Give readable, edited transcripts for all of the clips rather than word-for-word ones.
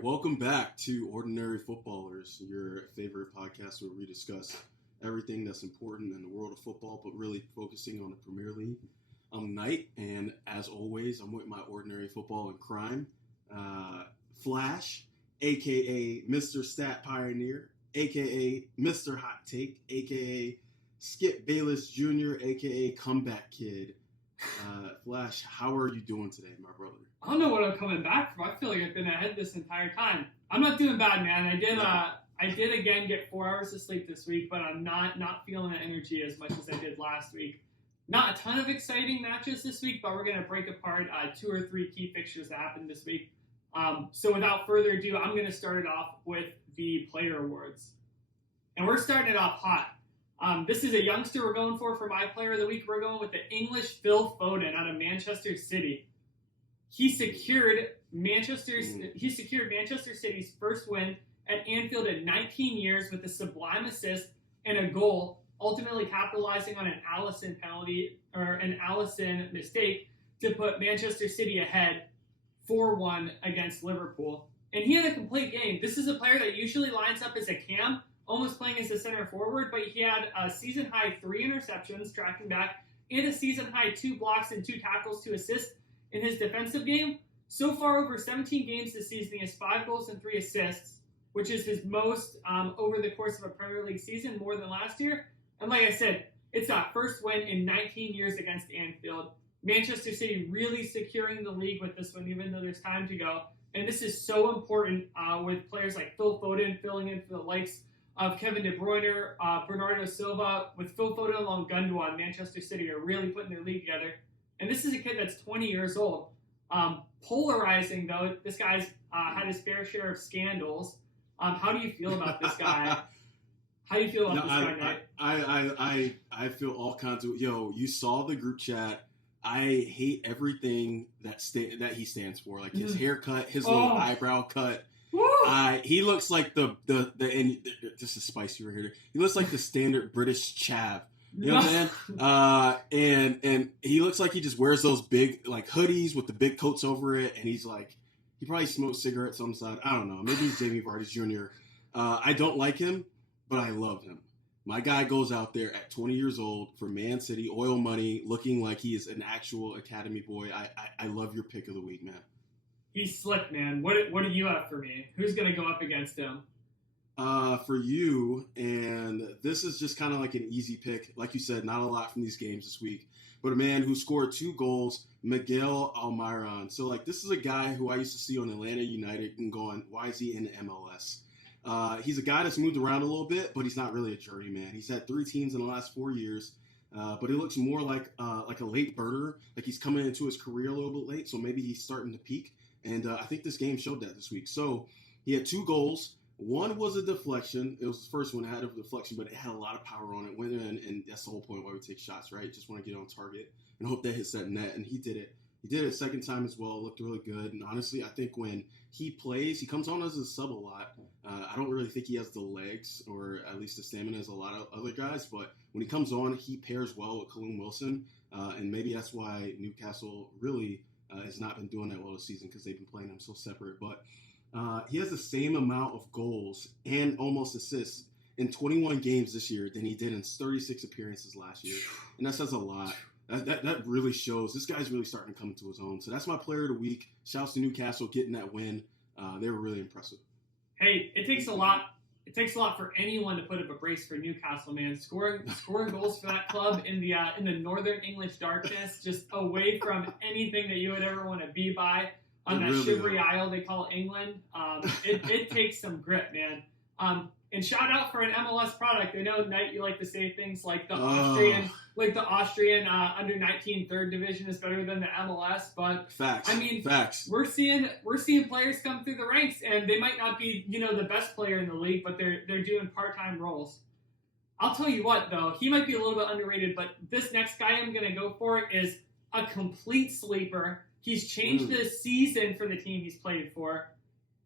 right, welcome back to Ordinary Footballers, your favorite podcast where we discuss everything that's important in the world of football, but really focusing on the Premier League. I'm Knight, and as always, I'm with my ordinary football and crime, Flash, a.k.a. Mr. Stat Pioneer, a.k.a. Mr. Hot Take, a.k.a. Skip Bayless Jr., a.k.a. Comeback Kid. Flash, how are you doing today, my brother? I don't know what I'm coming back from. I feel like I've been ahead this entire time. I'm not doing bad, man. I did again get 4 hours of sleep this week, but I'm not feeling the energy as much as I did last week. Not a ton of exciting matches this week, but we're going to break apart 2 or 3 key fixtures that happened this week. So without further ado, I'm going to start it off with the player awards. And we're starting it off hot. This is a youngster we're going for my player of the week. We're going with the English Phil Foden out of Manchester City. He secured Manchester City's first win at Anfield in 19 years with a sublime assist and a goal, ultimately capitalizing on an Alisson penalty or an Alisson mistake to put Manchester City ahead 4-1 against Liverpool. And he had a complete game. This is a player that usually lines up as a cam, almost playing as a center forward, but he had a season-high 3 interceptions tracking back and a season-high 2 blocks and 2 tackles to assist in his defensive game. So far, over 17 games this season, he has 5 goals and 3 assists, which is his most over the course of a Premier League season, more than last year. And like I said, it's that first win in 19 years against Anfield. Manchester City really securing the league with this one, even though there's time to go. And this is so important with players like Phil Foden filling in for the likes of Kevin De Bruyne, Bernardo Silva. With Phil Foden along Gundogan, Manchester City are really putting their league together. And this is a kid that's 20 years old. Polarizing, though. This guy's had his fair share of scandals. How do you feel about this guy? How do you feel about this guy, Nate? I feel all kinds of... Yo, you saw the group chat. I hate everything that he stands for. Like his haircut, his little eyebrow cut. He looks like the and this is spicy right here. He looks like the standard British chav. You know what I'm saying? And he looks like he just wears those big like hoodies with the big coats over it, and he's like, he probably smokes cigarettes on the side. I don't know. Maybe he's Jamie Vardy Jr. I don't like him, but I love him. My guy goes out there at 20 years old for Man City, oil money, looking like he is an actual academy boy. I love your pick of the week, man. He's slick, man. What do you have for me? Who's going to go up against him? For you, and this is just kind of like an easy pick. Like you said, not a lot from these games this week, but a man who scored 2 goals, Miguel Almiron. So, like, this is a guy who I used to see on Atlanta United and going, why is he in the MLS? He's a guy that's moved around a little bit, but he's not really a journeyman. He's had 3 teams in the last 4 years, but he looks more like a late burner, like he's coming into his career a little bit late, so maybe he's starting to peak, and I think this game showed that this week. So, he had 2 goals. One was a deflection. It was the first one that had a deflection, but it had a lot of power on it. Went in, and that's the whole point why we take shots, right? Just want to get on target and hope that hits that net, and he did it. He did it a second time as well. Looked really good. And honestly, I think when he plays, he comes on as a sub a lot. I don't really think he has the legs or at least the stamina as a lot of other guys. But when he comes on, he pairs well with Callum Wilson. And maybe that's why Newcastle really has not been doing that well this season because they've been playing them so separate. But he has the same amount of goals and almost assists in 21 games this year than he did in 36 appearances last year. And that says a lot. That really shows. This guy's really starting to come into his own. So that's my player of the week. Shouts to Newcastle getting that win. They were really impressive. Hey, it takes a lot. It takes a lot for anyone to put up a brace for Newcastle, man. Scoring goals for that club in the Northern English darkness, just away from anything that you would ever want to be by on that really shivery isle they call England. It takes some grit, man. And shout out for an MLS product. I know, Knight, you like to say things like the Austrian under 19 third division is better than the MLS, but facts. I mean, facts. We're seeing players come through the ranks, and they might not be, the best player in the league, but they're doing part-time roles. I'll tell you what, though, he might be a little bit underrated, but this next guy I'm going to go for is a complete sleeper. He's changed the season for the team he's played for.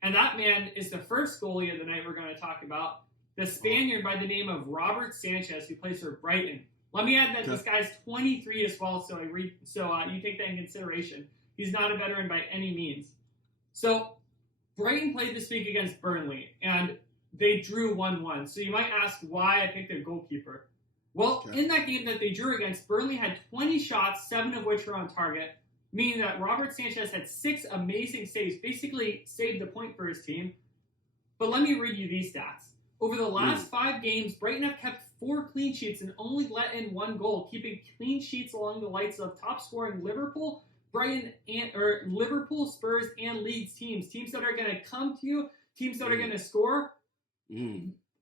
And that man is the first goalie of the night we're going to talk about, the Spaniard by the name of Robert Sanchez, who plays for Brighton. Let me add that this guy's 23 as well, so you take that in consideration. He's not a veteran by any means. So Brighton played this week against Burnley, and they drew 1-1. So you might ask why I picked their goalkeeper. Well, in that game that they drew against, Burnley had 20 shots, 7 of which were on target, meaning that Robert Sanchez had 6 amazing saves, basically saved the point for his team. But let me read you these stats. Over the last 5 games, Brighton have kept 4 clean sheets and only let in 1 goal, keeping clean sheets along the likes of top-scoring Liverpool, Liverpool, Spurs, and Leeds teams that are going to come to you, teams that are going to score.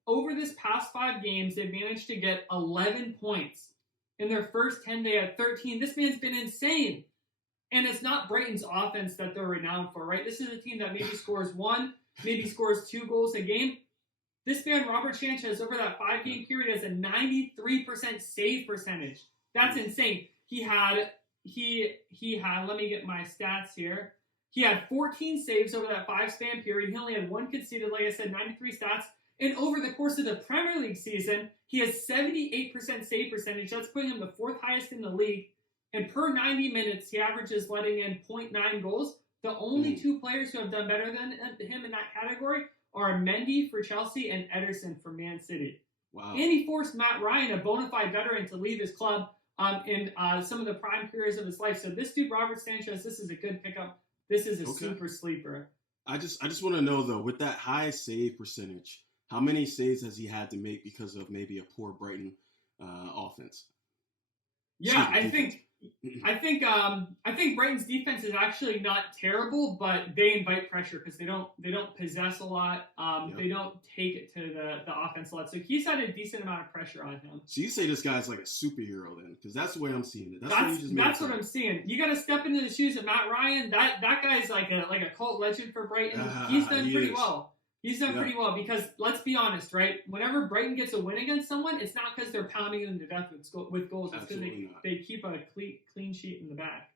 Over this past 5 games, they've managed to get 11 points. In their first 10, they had 13. This man's been insane. And it's not Brighton's offense that they're renowned for, right? This is a team that maybe scores 1, maybe scores 2 goals a game. This man, Robert Sanchez, over that 5-game period has a 93% save percentage. That's insane. He had, let me get my stats here. He had 14 saves over that 5-span period. He only had 1 conceded, like I said, 93 stats. And over the course of the Premier League season, he has 78% save percentage. That's putting him the 4th highest in the league. And per 90 minutes, he averages letting in 0.9 goals. The only 2 players who have done better than him in that category are Mendy for Chelsea and Ederson for Man City. Wow. And he forced Matt Ryan, a bona fide veteran, to leave his club in some of the prime periods of his life. So this dude, Robert Sanchez, this is a good pickup. This is a super sleeper. I just want to know, though, with that high save percentage, how many saves has he had to make because of maybe a poor Brighton offense? Yeah, I think Brighton's defense is actually not terrible, but they invite pressure because they don't possess a lot. They don't take it to the offense a lot. So he's had a decent amount of pressure on him. So you say this guy's like a superhero then, because that's the way I'm seeing it. That's what I'm seeing. You got to step into the shoes of Matt Ryan. That guy's like a cult legend for Brighton. He's done pretty well. He's done pretty well because, let's be honest, right? Whenever Brighton gets a win against someone, it's not because they're pounding them to death with goals. It's because they keep a clean sheet in the back.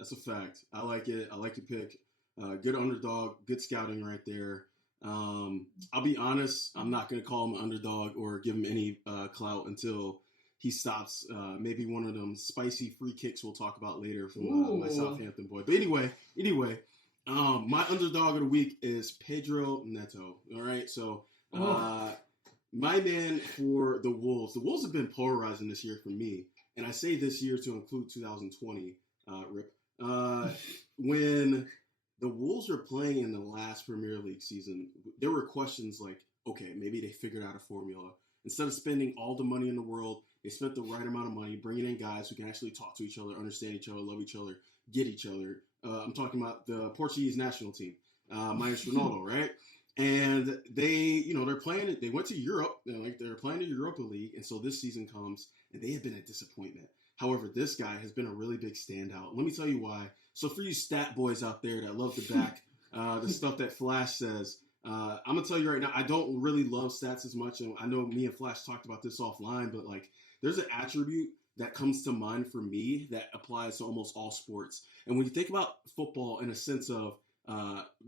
That's a fact. I like it. I like your pick. Good underdog. Good scouting right there. I'll be honest. I'm not going to call him an underdog or give him any clout until he stops maybe one of them spicy free kicks we'll talk about later from my Southampton boy. But anyway. My underdog of the week is Pedro Neto. All right, so my man for the Wolves. The Wolves have been polarizing this year for me, and I say this year to include 2020. Rip. When the Wolves were playing in the last Premier League season, there were questions like, okay, maybe they figured out a formula. Instead of spending all the money in the world, they spent the right amount of money, bringing in guys who can actually talk to each other, understand each other, love each other, get each other. I'm talking about the Portuguese national team, minus Ronaldo, right? And they're playing. They went to Europe. They're playing the Europa League, and so this season comes, and they have been a disappointment. However, this guy has been a really big standout. Let me tell you why. So for you stat boys out there that love to back the stuff that Flash says, I'm gonna tell you right now, I don't really love stats as much, and I know me and Flash talked about this offline, but like, there's an attribute that comes to mind for me that applies to almost all sports. And when you think about football in a sense of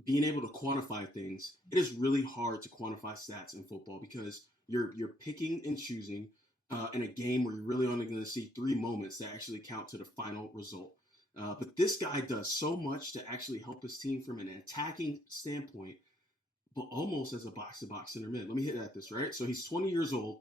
being able to quantify things, it is really hard to quantify stats in football because you're picking and choosing in a game where you're really only going to see 3 moments that actually count to the final result. But this guy does so much to actually help his team from an attacking standpoint, but almost as a box-to-box center mid. Let me hit at this, right? So he's 20 years old,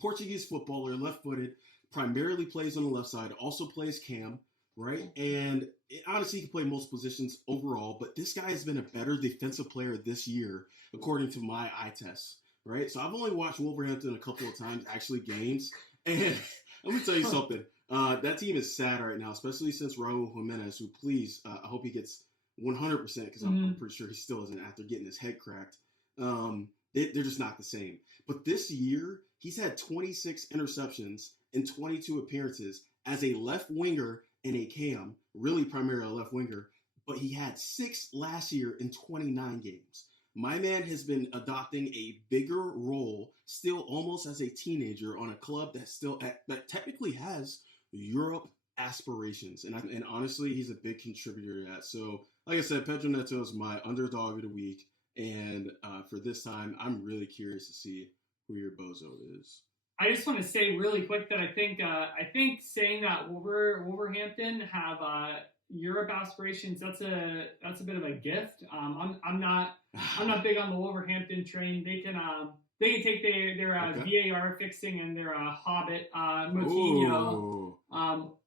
Portuguese footballer, left-footed, primarily plays on the left side, also plays cam, right? And honestly, he can play most positions overall, but this guy has been a better defensive player this year, according to my eye test, right? So I've only watched Wolverhampton a couple of times, actually games, and let me tell you something. That team is sad right now, especially since Raul Jimenez, who please, I hope he gets 100% because I'm pretty sure he still isn't after getting his head cracked. They're just not the same. But this year, he's had 26 interceptions in 22 appearances as a left winger and a cam, really primarily a left winger, but he had 6 last year in 29 games. My man has been adopting a bigger role, still almost as a teenager, on a club that technically has Europe aspirations. And honestly, he's a big contributor to that. So, like I said, Pedro Neto is my underdog of the week. And for this time, I'm really curious to see who your bozo is. I just want to say really quick that I think saying that Wolverhampton have Europe aspirations, that's a bit of a gift. I'm not big on the Wolverhampton train. They can take their VAR fixing and their Hobbit Moutinho.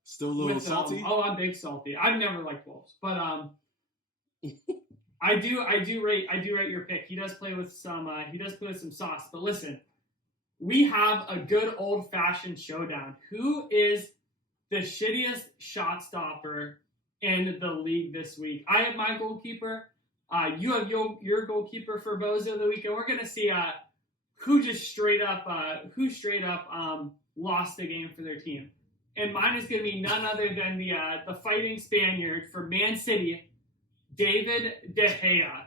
Still a little salty. I'm big salty. I've never liked Wolves, but I do rate your pick. He does play with some sauce. But listen, we have a good old fashioned showdown. Who is the shittiest shot stopper in the league this week? I have my goalkeeper. You have your goalkeeper for Bozo of the week, and we're gonna see who straight up lost the game for their team. And mine is gonna be none other than the fighting Spaniard for Man City, David De Gea.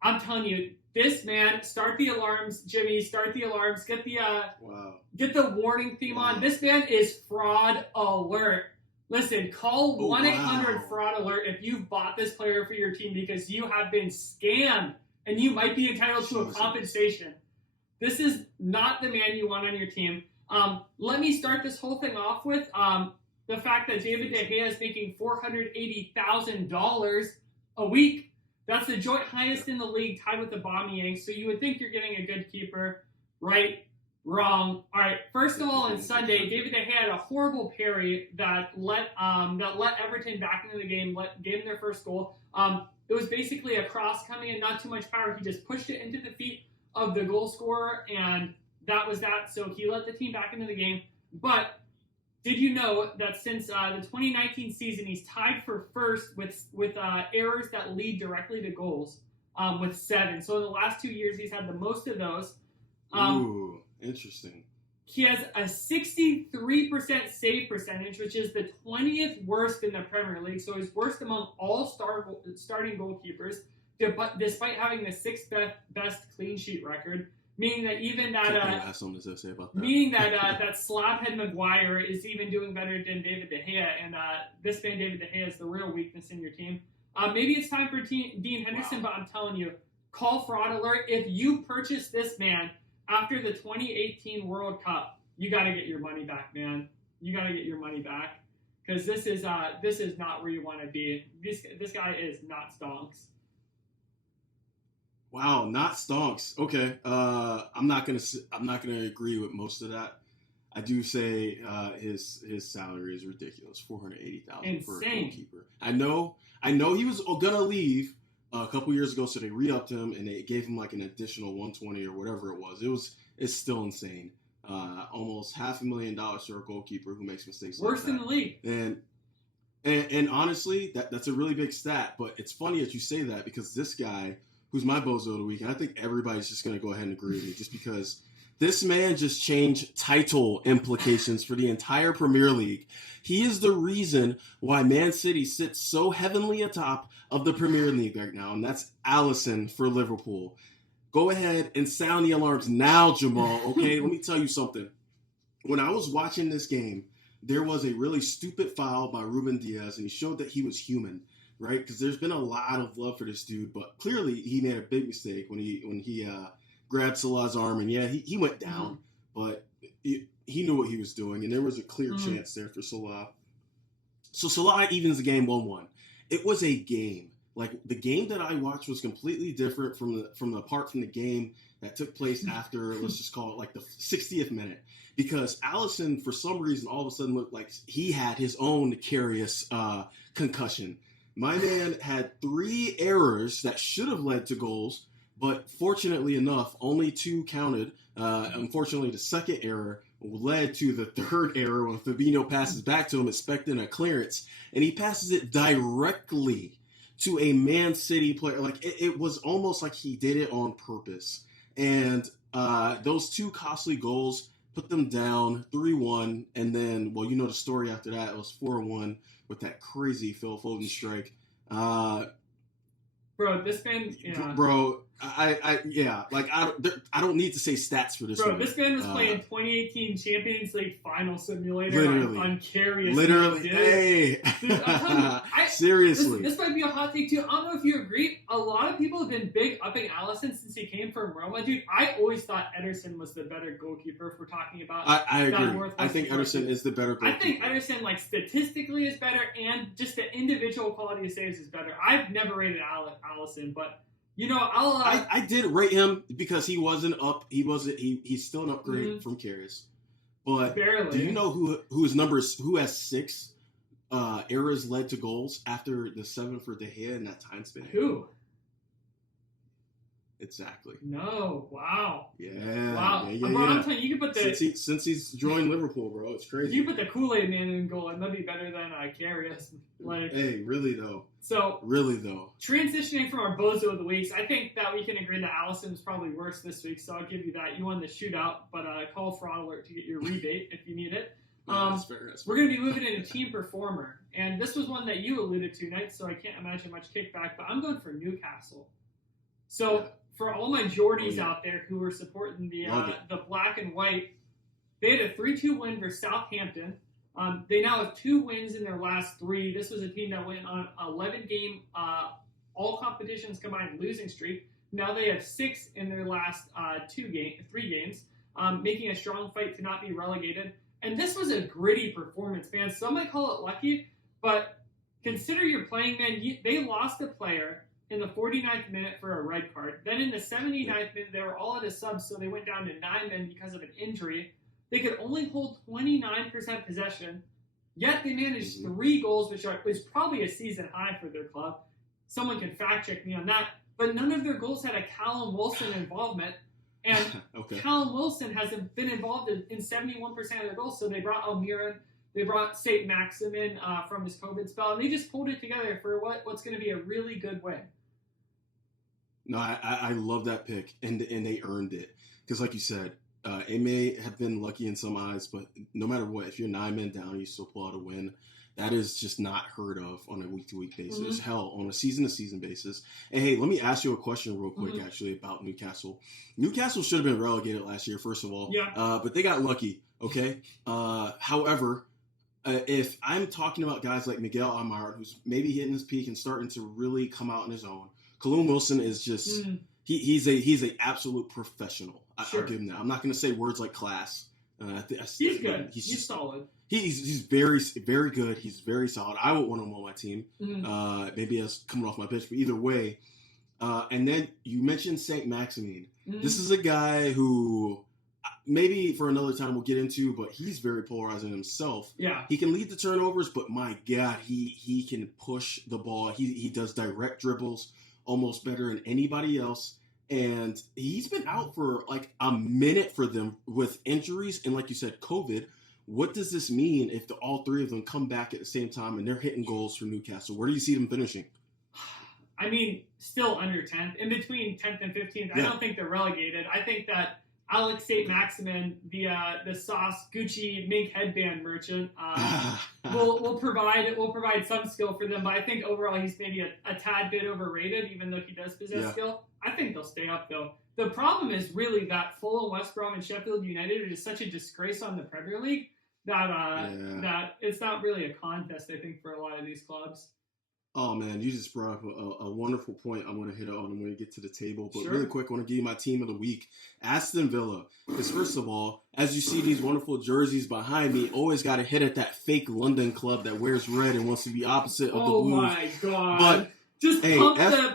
I'm telling you, this man, start the alarms, Jimmy, start the alarms, get the warning theme on. This man is fraud alert. Listen, call 1-800-FRAUD-ALERT if you've bought this player for your team because you have been scammed and you might be entitled to a compensation. This is not the man you want on your team. Let me start this whole thing off with the fact that David De Gea is making $480,000 a week. That's the joint highest in the league, tied with Aubameyang. So you would think you're getting a good keeper, right? Wrong. All right. First of all, on Sunday, David De Gea had a horrible parry that let Everton back into the game, gave them their first goal. It was basically a cross coming in, not too much power. He just pushed it into the feet of the goal scorer, and that was that. So he let the team back into the game. But did you know that since the 2019 season, he's tied for first with errors that lead directly to goals with 7. So in the last 2 years, he's had the most of those. Ooh, interesting. He has a 63% save percentage, which is the 20th worst in the Premier League. So he's worst among all starting goalkeepers, despite having the 6th best clean sheet record. Meaning that even that have something to say about that. Meaning that that slabhead Maguire is even doing better than David De Gea, and this man David De Gea is the real weakness in your team. Maybe it's time for Dean Henderson, but I'm telling you, call fraud alert. If you purchase this man after the 2018 World Cup, you got to get your money back, man. You got to get your money back because this is not where you want to be. This guy is not stonks. Wow, not stonks. Okay, I'm not gonna agree with most of that. I do say his salary is ridiculous, $480,000 for a goalkeeper. I know he was gonna leave a couple years ago, so they re-upped him and they gave him like an additional 120 or whatever it was. It's still insane. Almost $500,000 for a goalkeeper who makes mistakes. Worse than the league. And honestly, that's a really big stat. But it's funny that you say that because this guy, who's my bozo of the week, and I think everybody's just going to go ahead and agree with me just because this man just changed title implications for the entire Premier League. He is the reason why Man City sits so heavenly atop of the Premier League right now, and that's Alisson for Liverpool. Go ahead and sound the alarms now, Jamal, okay? Let me tell you something. When I was watching this game, there was a really stupid foul by Ruben Diaz, and he showed that he was human. Right, because there's been a lot of love for this dude, but clearly he made a big mistake when he grabbed Salah's arm, and he went down, but he knew what he was doing, and there was a clear chance there for Salah. So Salah evens the game 1-1. It was a game. Like the game that I watched was completely different from the game that took place after, let's just call it like the 60th minute, because Alisson for some reason all of a sudden looked like he had his own curious concussion. My man had 3 errors that should have led to goals, but fortunately enough, only 2 counted. Unfortunately, the second error led to the third error when Fabinho passes back to him expecting a clearance, and he passes it directly to a Man City player. Like it was almost like he did it on purpose. And those 2 costly goals put them down 3-1, and then, well, you know the story after that. It was 4-1 with that crazy Phil Foden strike. Bro, this man, yeah. Bro, I don't need to say stats for this. Bro, this man was playing 2018 Champions League Final Simulator literally. on Curious. Literally, dude. hey. Dude, I'm telling you, Seriously. This might be a hot take too. I don't know if you agree. A lot of people have been big upping Allison since he came from Roma. Dude, I always thought Ederson was the better goalkeeper if we're talking about I agree. I think Ederson is the better goalkeeper. I think Ederson, like, statistically is better, and just the individual quality of saves is better. I've never rated Allison, but you know, I did rate him because he wasn't up. He's still an upgrade from Karius. But barely. Do you know who has 6 errors led to goals after the 7 for De Gea in that time span? Who? Exactly. No. Wow. Yeah. Wow. Yeah. I'm telling you, can put the since he's joined Liverpool, bro, it's crazy. You put the Kool-Aid man in goal, and that'd be better than Karius. Hey, really though. So transitioning from our bozo of the weeks, I think that we can agree that Allison was probably worse this week. So I'll give you that. You won the shootout, but call fraud alert to get your rebate if you need it. That's fair. We're going to be moving into team performer, and this was one that you alluded to, Knight. So I can't imagine much kickback, but I'm going for Newcastle. So. Yeah. For all my Geordies out there who were supporting the black and white, they had a 3-2 win versus Southampton. They now have 2 wins in their last 3. This was a team that went on 11-game, all competitions combined losing streak. Now they have 6 in their last 3 games, making a strong fight to not be relegated. And this was a gritty performance, man. Some might call it lucky, but consider you're playing, man. They lost a player in the 49th minute for a red card. Then in the 79th minute, they were all at a sub, so they went down to 9 men because of an injury. They could only hold 29% possession, yet they managed 3 goals, which was probably a season high for their club. Someone can fact check me on that. But none of their goals had a Callum Wilson involvement, and Callum Wilson hasn't been involved in 71% of their goals, so they brought Almiron. They brought St. Maximin from his COVID spell, and they just pulled it together for what's going to be a really good win. No, I love that pick, and they earned it. Because like you said, it may have been lucky in some eyes, but no matter what, if you're 9 men down, you still pull out a win. That is just not heard of on a week-to-week basis. Hell, on a season-to-season basis. And hey, let me ask you a question real quick, actually, about Newcastle. Newcastle should have been relegated last year, first of all. Yeah. But they got lucky, okay? However, if I'm talking about guys like Miguel Almiron, who's maybe hitting his peak and starting to really come out on his own, Callum Wilson is just he's a absolute professional. I'll give him that. I'm not going to say words like class. He's good. He's solid. He's very, very good. He's very solid. I would want him on my team. Maybe as coming off my bench, but either way. And then you mentioned St. Maximin. This is a guy who maybe for another time we'll get into, but he's very polarizing himself. Yeah. He can lead the turnovers, but my God, he can push the ball. He does direct dribbles almost better than anybody else. And he's been out for like a minute for them with injuries. And like you said, COVID. What does this mean if all 3 of them come back at the same time and they're hitting goals for Newcastle? Where do you see them finishing? I mean, still under 10th. In between 10th and 15th. I don't think they're relegated. I think that Alex St. Maximin, the sauce Gucci mink headband merchant, will provide some skill for them. But I think overall he's maybe a tad bit overrated, even though he does possess skill. I think they'll stay up though. The problem is really that Fulham, West Brom, and Sheffield United are just such a disgrace on the Premier League that it's not really a contest. I think for a lot of these clubs. Oh, man, you just brought up a wonderful point I want to hit on when we get to the table. But really quick, I want to give you my team of the week, Aston Villa. Because first of all, as you see these wonderful jerseys behind me, always got to hit at that fake London club that wears red and wants to be opposite of the Blues. Oh, my God. But just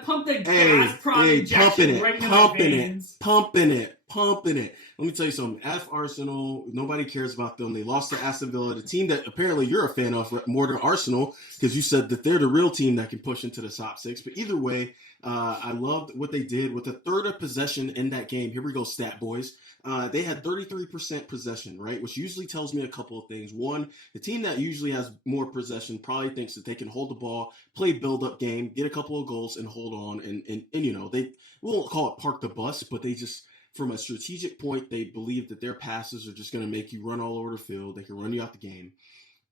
pump the gas prod injection right into my veins. Pumping it. Let me tell you something. F Arsenal. Nobody cares about them. They lost to Aston Villa, the team that apparently you're a fan of more than Arsenal, because you said that they're the real team that can push into the top 6. But either way, I loved what they did with a third of possession in that game. Here we go, stat boys. They had 33% possession, right? Which usually tells me a couple of things. One, the team that usually has more possession probably thinks that they can hold the ball, play build-up game, get a couple of goals, and hold on. And you know, they won't call it park the bus, but they just, from a strategic point, they believe that their passes are just going to make you run all over the field. They can run you out the game.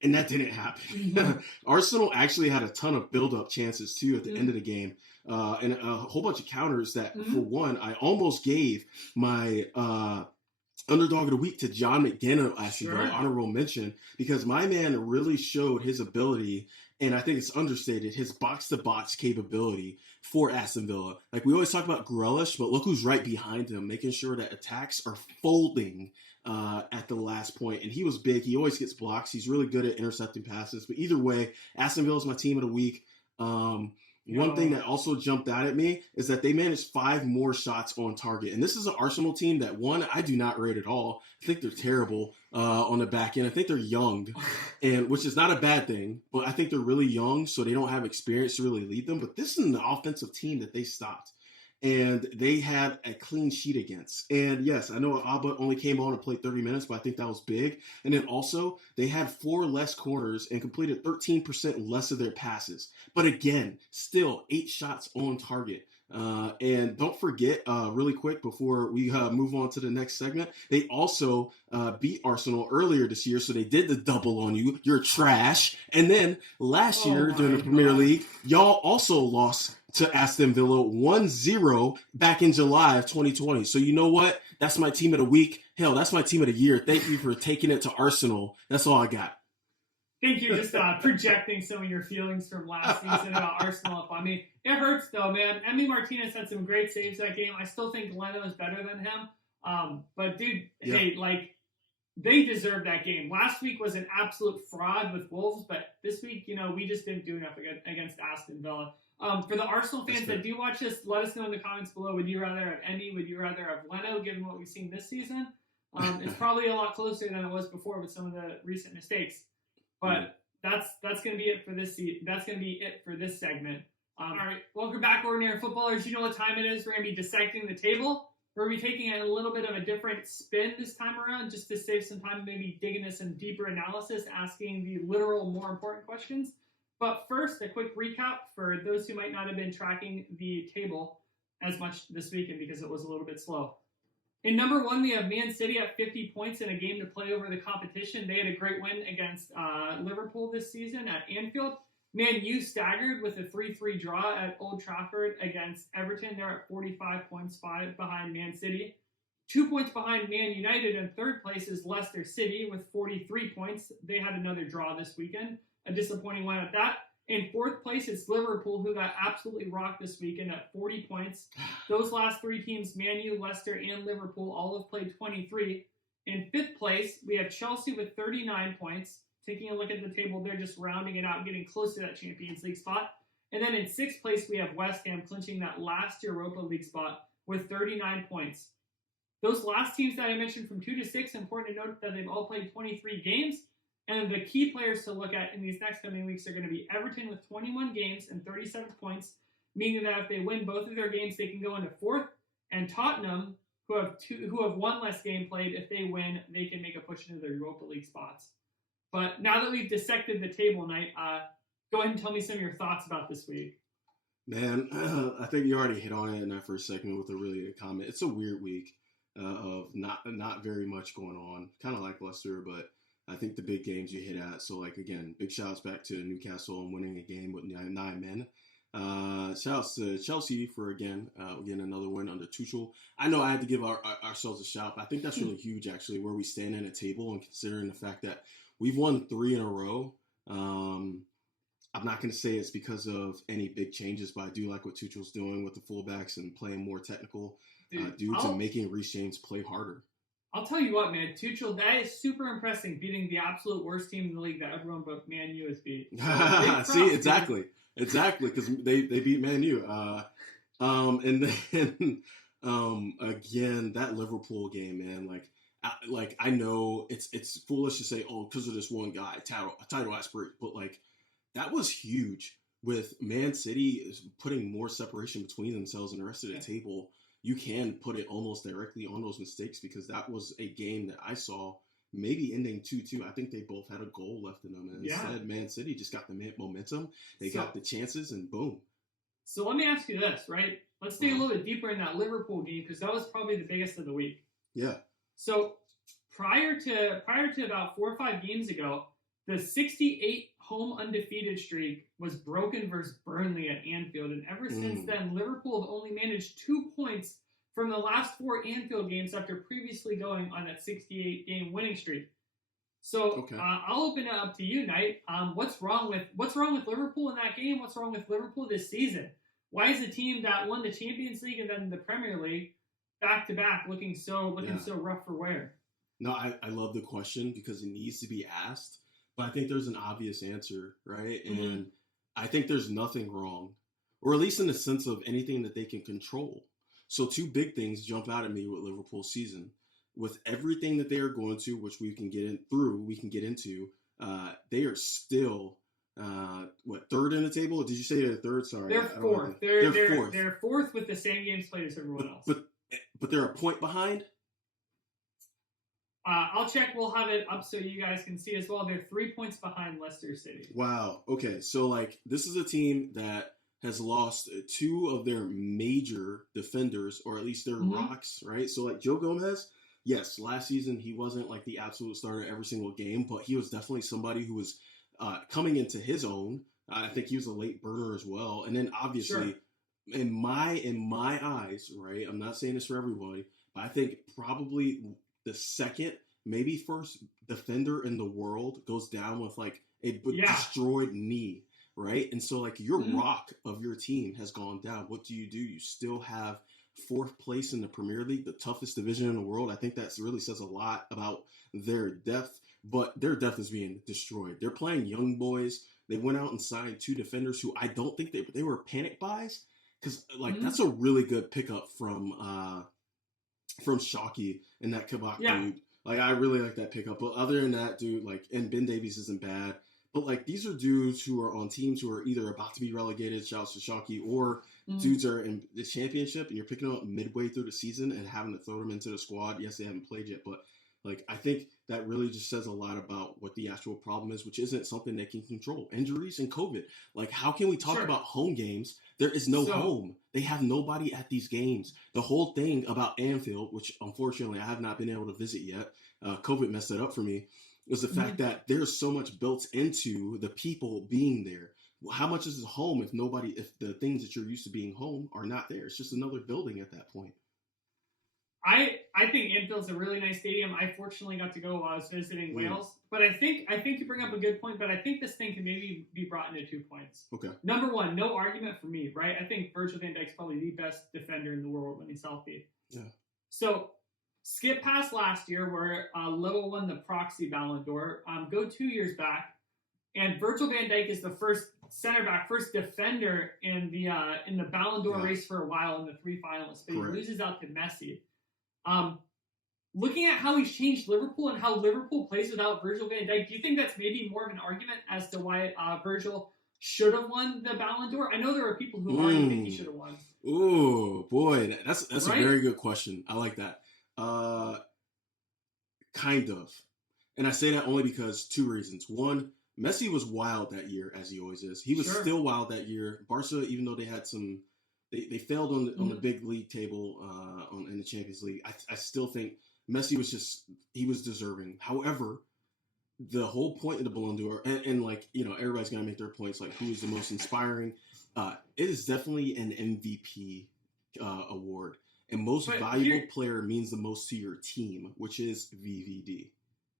And that didn't happen. Arsenal actually had a ton of build-up chances, too, at the end of the game. And a whole bunch of counters that, for one, I almost gave my underdog of the week to John McGinn, actually, honorable mention, because my man really showed his ability and I think it's understated, his box-to-box capability for Aston Villa. Like, we always talk about Grealish, but look who's right behind him, making sure that attacks are folding at the last point. And he was big. He always gets blocks. He's really good at intercepting passes. But either way, Aston Villa is my team of the week. One thing that also jumped out at me is that they managed 5 more shots on target. And this is an Arsenal team that, one, I do not rate at all. I think they're terrible on the back end. I think they're young, and which is not a bad thing, but I think they're really young, so they don't have experience to really lead them. But this is an offensive team that they stopped, and they had a clean sheet against. And yes, I know Alba only came on and played 30 minutes, but I think that was big. And then also, they had 4 less corners and completed 13% less of their passes. But again, still 8 shots on target. And don't forget, really quick before we move on to the next segment, they also beat Arsenal earlier this year, so they did the double on you. You're trash. And then last year during the Premier League, y'all also lost to Aston Villa 1-0 back in July of 2020. So you know what? That's my team of the week. Hell, that's my team of the year. Thank you for taking it to Arsenal. That's all I got. Thank you. Just projecting some of your feelings from last season about Arsenal up on me. It hurts though, man. Emi Martinez had some great saves that game. I still think Leno is better than him. But dude, hey, like, they deserve that game. Last week was an absolute fraud with Wolves, but this week, we just didn't do enough against Aston Villa. For the Arsenal fans that do watch this, let us know in the comments below. Would you rather have Emi? Would you rather have Leno, given what we've seen this season? It's probably a lot closer than it was before with some of the recent mistakes. But that's going to be it for this That's going to be it for this segment. All right, welcome back, Ordinary Footballers. You know what time it is. We're going to be dissecting the table. We're going to be taking a little bit of a different spin this time around, just to save some time, maybe digging into some deeper analysis, asking the literal, more important questions. But first, a quick recap for those who might not have been tracking the table as much this weekend because it was a little bit slow. In number 1, we have Man City at 50 points in a game to play over the competition. They had a great win against Liverpool this season at Anfield. Man U staggered with a 3-3 draw at Old Trafford against Everton. They're at 45 points, 5 behind Man City. 2 points behind Man United. In third place is Leicester City with 43 points. They had another draw this weekend. A disappointing one at that. In fourth place, it's Liverpool, who got absolutely rocked this weekend at 40 points. Those last 3 teams, Man U, Leicester, and Liverpool, all have played 23. In fifth place, we have Chelsea with 39 points. Taking a look at the table, they're just rounding it out, getting close to that Champions League spot. And then in sixth place, we have West Ham clinching that last Europa League spot with 39 points. Those last teams that I mentioned from 2 to 6, important to note that they've all played 23 games. And the key players to look at in these next coming weeks are going to be Everton with 21 games and 37 points, meaning that if they win both of their games, they can go into fourth. And Tottenham, who have 1 less game played, if they win, they can make a push into their Europa League spots. But now that we've dissected the table, Knight, go ahead and tell me some of your thoughts about this week. Man, I think you already hit on it in that first segment with a really good comment. It's a weird week of not very much going on, kind of like Leicester, but I think the big games you hit at. So, like, again, big shouts back to Newcastle and winning a game with 9 men. Shouts to Chelsea for, again, getting another win under Tuchel. I know I had to give ourselves a shout, but I think that's really huge, actually, where we stand in a table and considering the fact that we've won 3 in a row. I'm not going to say it's because of any big changes, but I do like what Tuchel's doing with the fullbacks and playing more technical dudes and making Reece James play harder. I'll tell you what, man. Tuchel, that is super impressive, beating the absolute worst team in the league that everyone but Man U has beat. So, see, exactly, because they beat Man U. And then again, that Liverpool game, man, I know it's foolish to say, oh, because of this one guy, title aspirant, but like that was huge with Man City putting more separation between themselves and the rest of the table. You can put it almost directly on those mistakes because that was a game that I saw maybe ending 2-2. I think they both had a goal left in them. And instead, Man City just got the momentum. They got the chances and boom. So let me ask you this, right? Let's dig a little bit deeper in that Liverpool game because that was probably the biggest of the week. Yeah. So prior to about 4 or 5 games ago, the 68 home undefeated streak was broken versus Burnley at Anfield. And ever since then, Liverpool have only managed 2 points from the last 4 Anfield games after previously going on that 68-game winning streak. So Okay. I'll open it up to you, Knight. What's wrong with Liverpool in that game? What's wrong with Liverpool this season? Why is a team that won the Champions League and then the Premier League back to back looking so rough for wear? No, I love the question because it needs to be asked, but I think there's an obvious answer, right? Mm-hmm. And I think there's nothing wrong, or at least in the sense of anything that they can control. So two big things jump out at me with Liverpool's season. With everything that they are going to, which we can get into, they are still third in the table? Did you say they're third? Sorry, they're fourth. They're fourth. They're fourth with the same games played as everyone else. But they're a point behind. I'll check. We'll have it up so you guys can see as well. They're 3 points behind Leicester City. Wow. Okay. So, like, this is a team that has lost two of their major defenders, or at least their rocks, right? So, like, Joe Gomez, yes, last season he wasn't, like, the absolute starter every single game, but he was definitely somebody who was coming into his own. I think he was a late burner as well. And then, obviously, in my eyes, right, I'm not saying this for everybody, but I think probably the second, maybe first defender in the world goes down with like a destroyed knee, right? And so like your rock of your team has gone down. What do? You still have fourth place in the Premier League, the toughest division in the world. I think that really says a lot about their depth, but their depth is being destroyed. They're playing young boys. They went out and signed two defenders who I don't think they were panic buys, because like that's a really good pickup from Shockey and that Kabak dude. Like, I really like that pickup. But other than that, dude, like, and Ben Davies isn't bad. But, like, these are dudes who are on teams who are either about to be relegated, shouts to Shockey, or dudes are in the championship, and you're picking them up midway through the season and having to throw them into the squad. Yes, they haven't played yet, but, like, I think that really just says a lot about what the actual problem is, which isn't something they can control. Injuries and COVID. Like, how can we talk about home games? There is no home. They have nobody at these games. The whole thing about Anfield, which unfortunately I have not been able to visit yet, COVID messed that up for me, was the fact that there's so much built into the people being there. How much is a home if the things that you're used to being home are not there? It's just another building at that point. I think Anfield's a really nice stadium. I fortunately got to go while I was visiting Wales. But I think you bring up a good point, but I think this thing can maybe be brought into 2 points. Okay. Number one, no argument for me, right? I think Virgil van Dijk's probably the best defender in the world when he's healthy. Yeah. So skip past last year where Little won the proxy Ballon d'Or. Go 2 years back, and Virgil van Dijk is the first center back, first defender in the Ballon d'Or race for a while in the three finalists, but he loses out to Messi. Looking at how he's changed Liverpool and how Liverpool plays without Virgil van Dijk, do you think that's maybe more of an argument as to why Virgil should have won the Ballon d'Or? I know there are people who already think he should have won. Ooh, boy, that's a very good question. I like that. Kind of. And I say that only because two reasons. One, Messi was wild that year, as he always is. He was still wild that year. Barca, even though they had they failed on the big league table in the Champions League, I still think Messi was deserving. However, the whole point of the Ballon d'Or, and like, you know, everybody's going to make their points, like who is the most inspiring. It is definitely an MVP award. And most valuable player means the most to your team, which is VVD.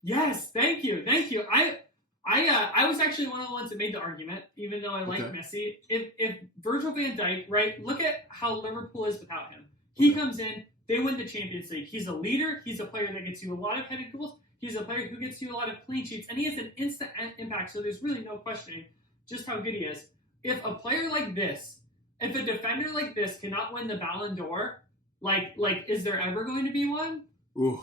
Yes, thank you. I was actually one of the ones that made the argument, even though I like Messi. If Virgil van Dijk, right, look at how Liverpool is without him. He comes in, they win the Champions League. He's a leader. He's a player that gets you a lot of headed goals. He's a player who gets you a lot of clean sheets, and he has an instant impact, so there's really no questioning just how good he is. If a player like this, if a defender like this cannot win the Ballon d'Or, like is there ever going to be one? Ooh.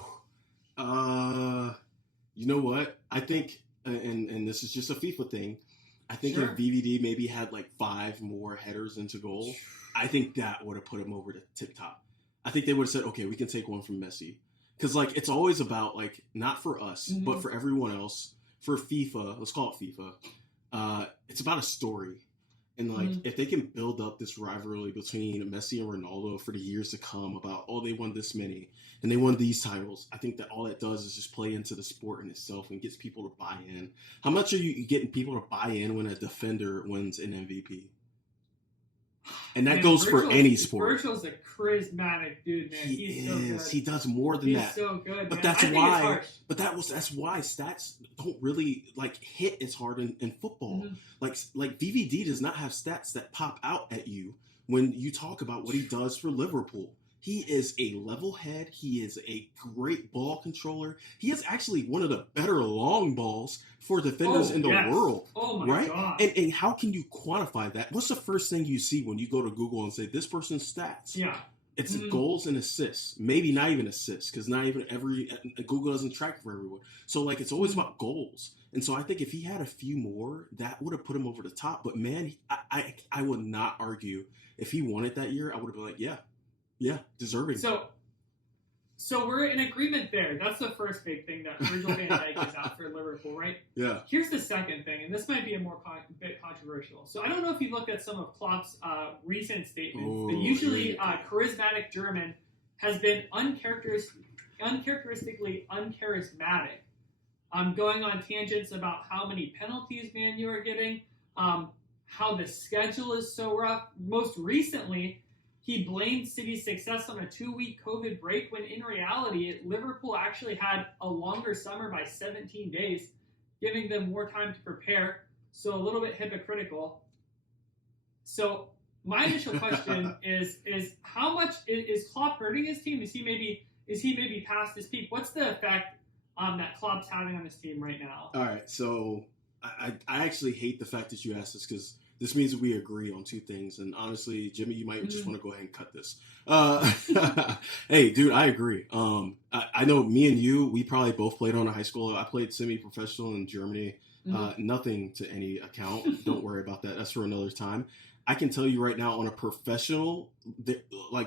You know what? I think, and this is just a FIFA thing, I think if VVD maybe had like 5 more headers into goal, I think that would have put him over the tip top. I think they would have said, okay, we can take one from Messi. Because, like, it's always about, like, not for us, but for everyone else, for FIFA, let's call it FIFA, it's about a story. And, like, if they can build up this rivalry between Messi and Ronaldo for the years to come about, oh, they won this many, and they won these titles, I think that all that does is just play into the sport in itself and gets people to buy in. How much are you getting people to buy in when a defender wins an MVP? And that goes for any sport. Virgil's a charismatic dude, man. He's so good. He does more than that. He's so good, but man. that's I think why. it's harsh. But that's why stats don't really hit as hard in football. Like VVD does not have stats that pop out at you when you talk about what he does for Liverpool. He is a level head. He is a great ball controller. He is actually one of the better long balls for defenders in the world. Oh my God. And how can you quantify that? What's the first thing you see when you go to Google and say this person's stats? Yeah. It's goals and assists. Maybe not even assists, because not even Google doesn't track for everyone. So it's always about goals. And so I think if he had a few more, that would have put him over the top. But man, I would not argue if he won it that year. I would have been like, yeah, deserving. So we're in agreement there. That's the first big thing, that Virgil van Dijk is out for Liverpool, right? Yeah. Here's the second thing, and this might be a bit controversial. So I don't know if you looked at some of Klopp's recent statements. The usually charismatic German has been uncharacteristically uncharismatic. Going on tangents about how many penalties Man U are getting, how the schedule is so rough. Most recently, he blamed City's success on a 2-week COVID break, when in reality, Liverpool actually had a longer summer by 17 days, giving them more time to prepare. So a little bit hypocritical. So my initial question is how much is Klopp hurting his team? Is he maybe past his peak? What's the effect that Klopp's having on his team right now? All right, so I actually hate the fact that you asked this, because this means that we agree on two things. And honestly, Jimmy, you might just want to go ahead and cut this. Hey, dude, I agree. I know me and you, we probably both played on a high school. I played semi-professional in Germany. Nothing to any account. Don't worry about that. That's for another time. I can tell you right now, on a professional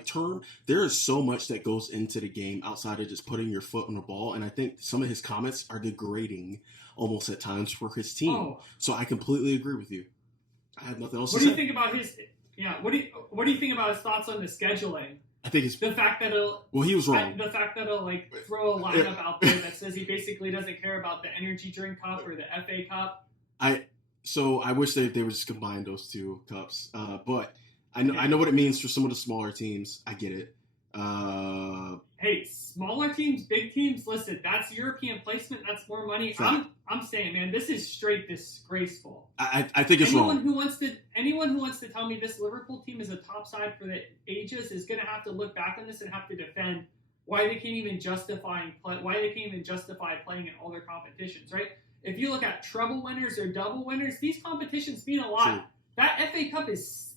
term, there is so much that goes into the game outside of just putting your foot on the ball. And I think some of his comments are degrading almost at times for his team. So I completely agree with you. I have nothing else to say. What do you think about his? Yeah. What do you think about his thoughts on the scheduling? I think it's the fact that he was wrong. The fact that he'll throw a lineup out there that says he basically doesn't care about the energy drink cup or the FA Cup. So I wish they would just combine those two cups. But I know what it means for some of the smaller teams. I get it. Hey, smaller teams, big teams. Listen, that's European placement. That's more money. I'm saying, man, this is straight disgraceful. I think it's wrong. Anyone who wants to tell me this Liverpool team is a top side for the ages is going to have to look back on this and have to defend why they can't even justify playing in all their competitions, right? If you look at treble winners or double winners, these competitions mean a lot. True. That FA Cup is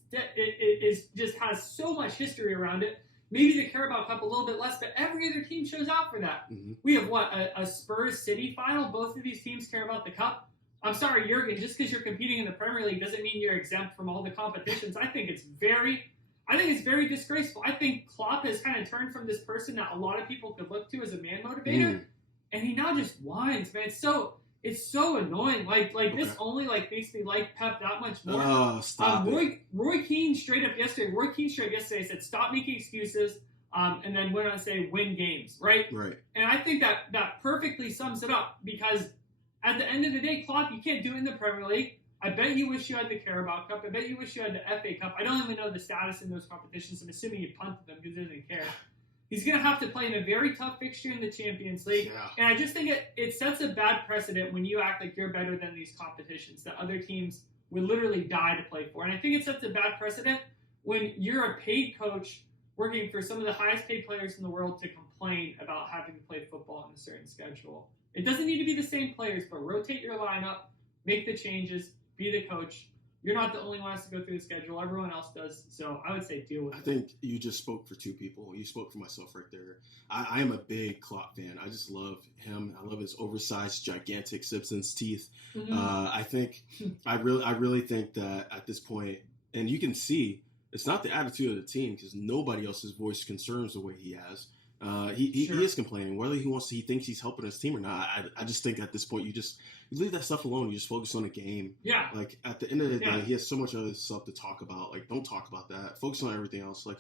just has so much history around it. Maybe the Carabao Cup a little bit less, but every other team shows out for that. We have a Spurs City final. Both of these teams care about the cup. I'm sorry, Jurgen, just because you're competing in the Premier League doesn't mean you're exempt from all the competitions. I think it's very disgraceful. I think Klopp has kind of turned from this person that a lot of people could look to as a man motivator, and he now just whines, man. It's so annoying. This only makes me like Pep that much more. Oh, stop it. Roy Keane straight up yesterday said, stop making excuses, and then went on to say win games, right? Right. And I think that perfectly sums it up, because at the end of the day, Klopp, you can't do it in the Premier League. I bet you wish you had the Carabao Cup. I bet you wish you had the FA Cup. I don't even know the status in those competitions. I'm assuming he punted them because he doesn't care. He's going to have to play in a very tough fixture in the Champions League. Yeah. And I just think it sets a bad precedent when you act like you're better than these competitions that other teams would literally die to play for. And I think it sets a bad precedent when you're a paid coach working for some of the highest paid players in the world to complain about having to play football on a certain schedule. It doesn't need to be the same players, but rotate your lineup, make the changes, be the coach. You're not the only one who has to go through the schedule. Everyone else does. So I would say deal with it. I think you just spoke for two people. You spoke for myself right there. I am a big Klopp fan. I just love him. I love his oversized, gigantic Simpsons teeth. I really think that at this point, and you can see, it's not the attitude of the team, because nobody else has voiced concerns the way he has. He is complaining, whether he thinks he's helping his team or not. I just think at this point you just leave that stuff alone. You just focus on the game. Yeah. Like at the end of the day, he has so much other stuff to talk about. Like, don't talk about that. Focus on everything else. Like,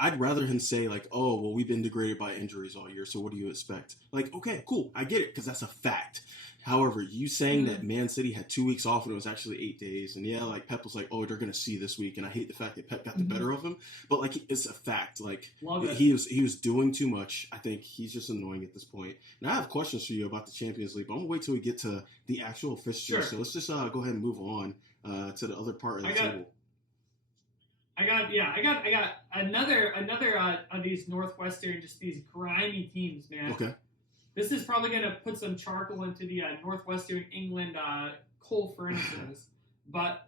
I'd rather him say like, "Oh, well, we've been degraded by injuries all year, so what do you expect?" Like, okay, cool, I get it because that's a fact. However, you saying that Man City had 2 weeks off when it was actually 8 days, and yeah, like Pep was like, "Oh, they're gonna see this week," and I hate the fact that Pep got the better of him, but like it's a fact. Like he was doing too much. I think he's just annoying at this point. And I have questions for you about the Champions League, but I'm gonna wait till we get to the actual fixture. So let's just go ahead and move on to the other part of the table. I got another of these Northwestern, just these grimy teams, man. Okay. This is probably going to put some charcoal into the Northwestern England coal furnaces. But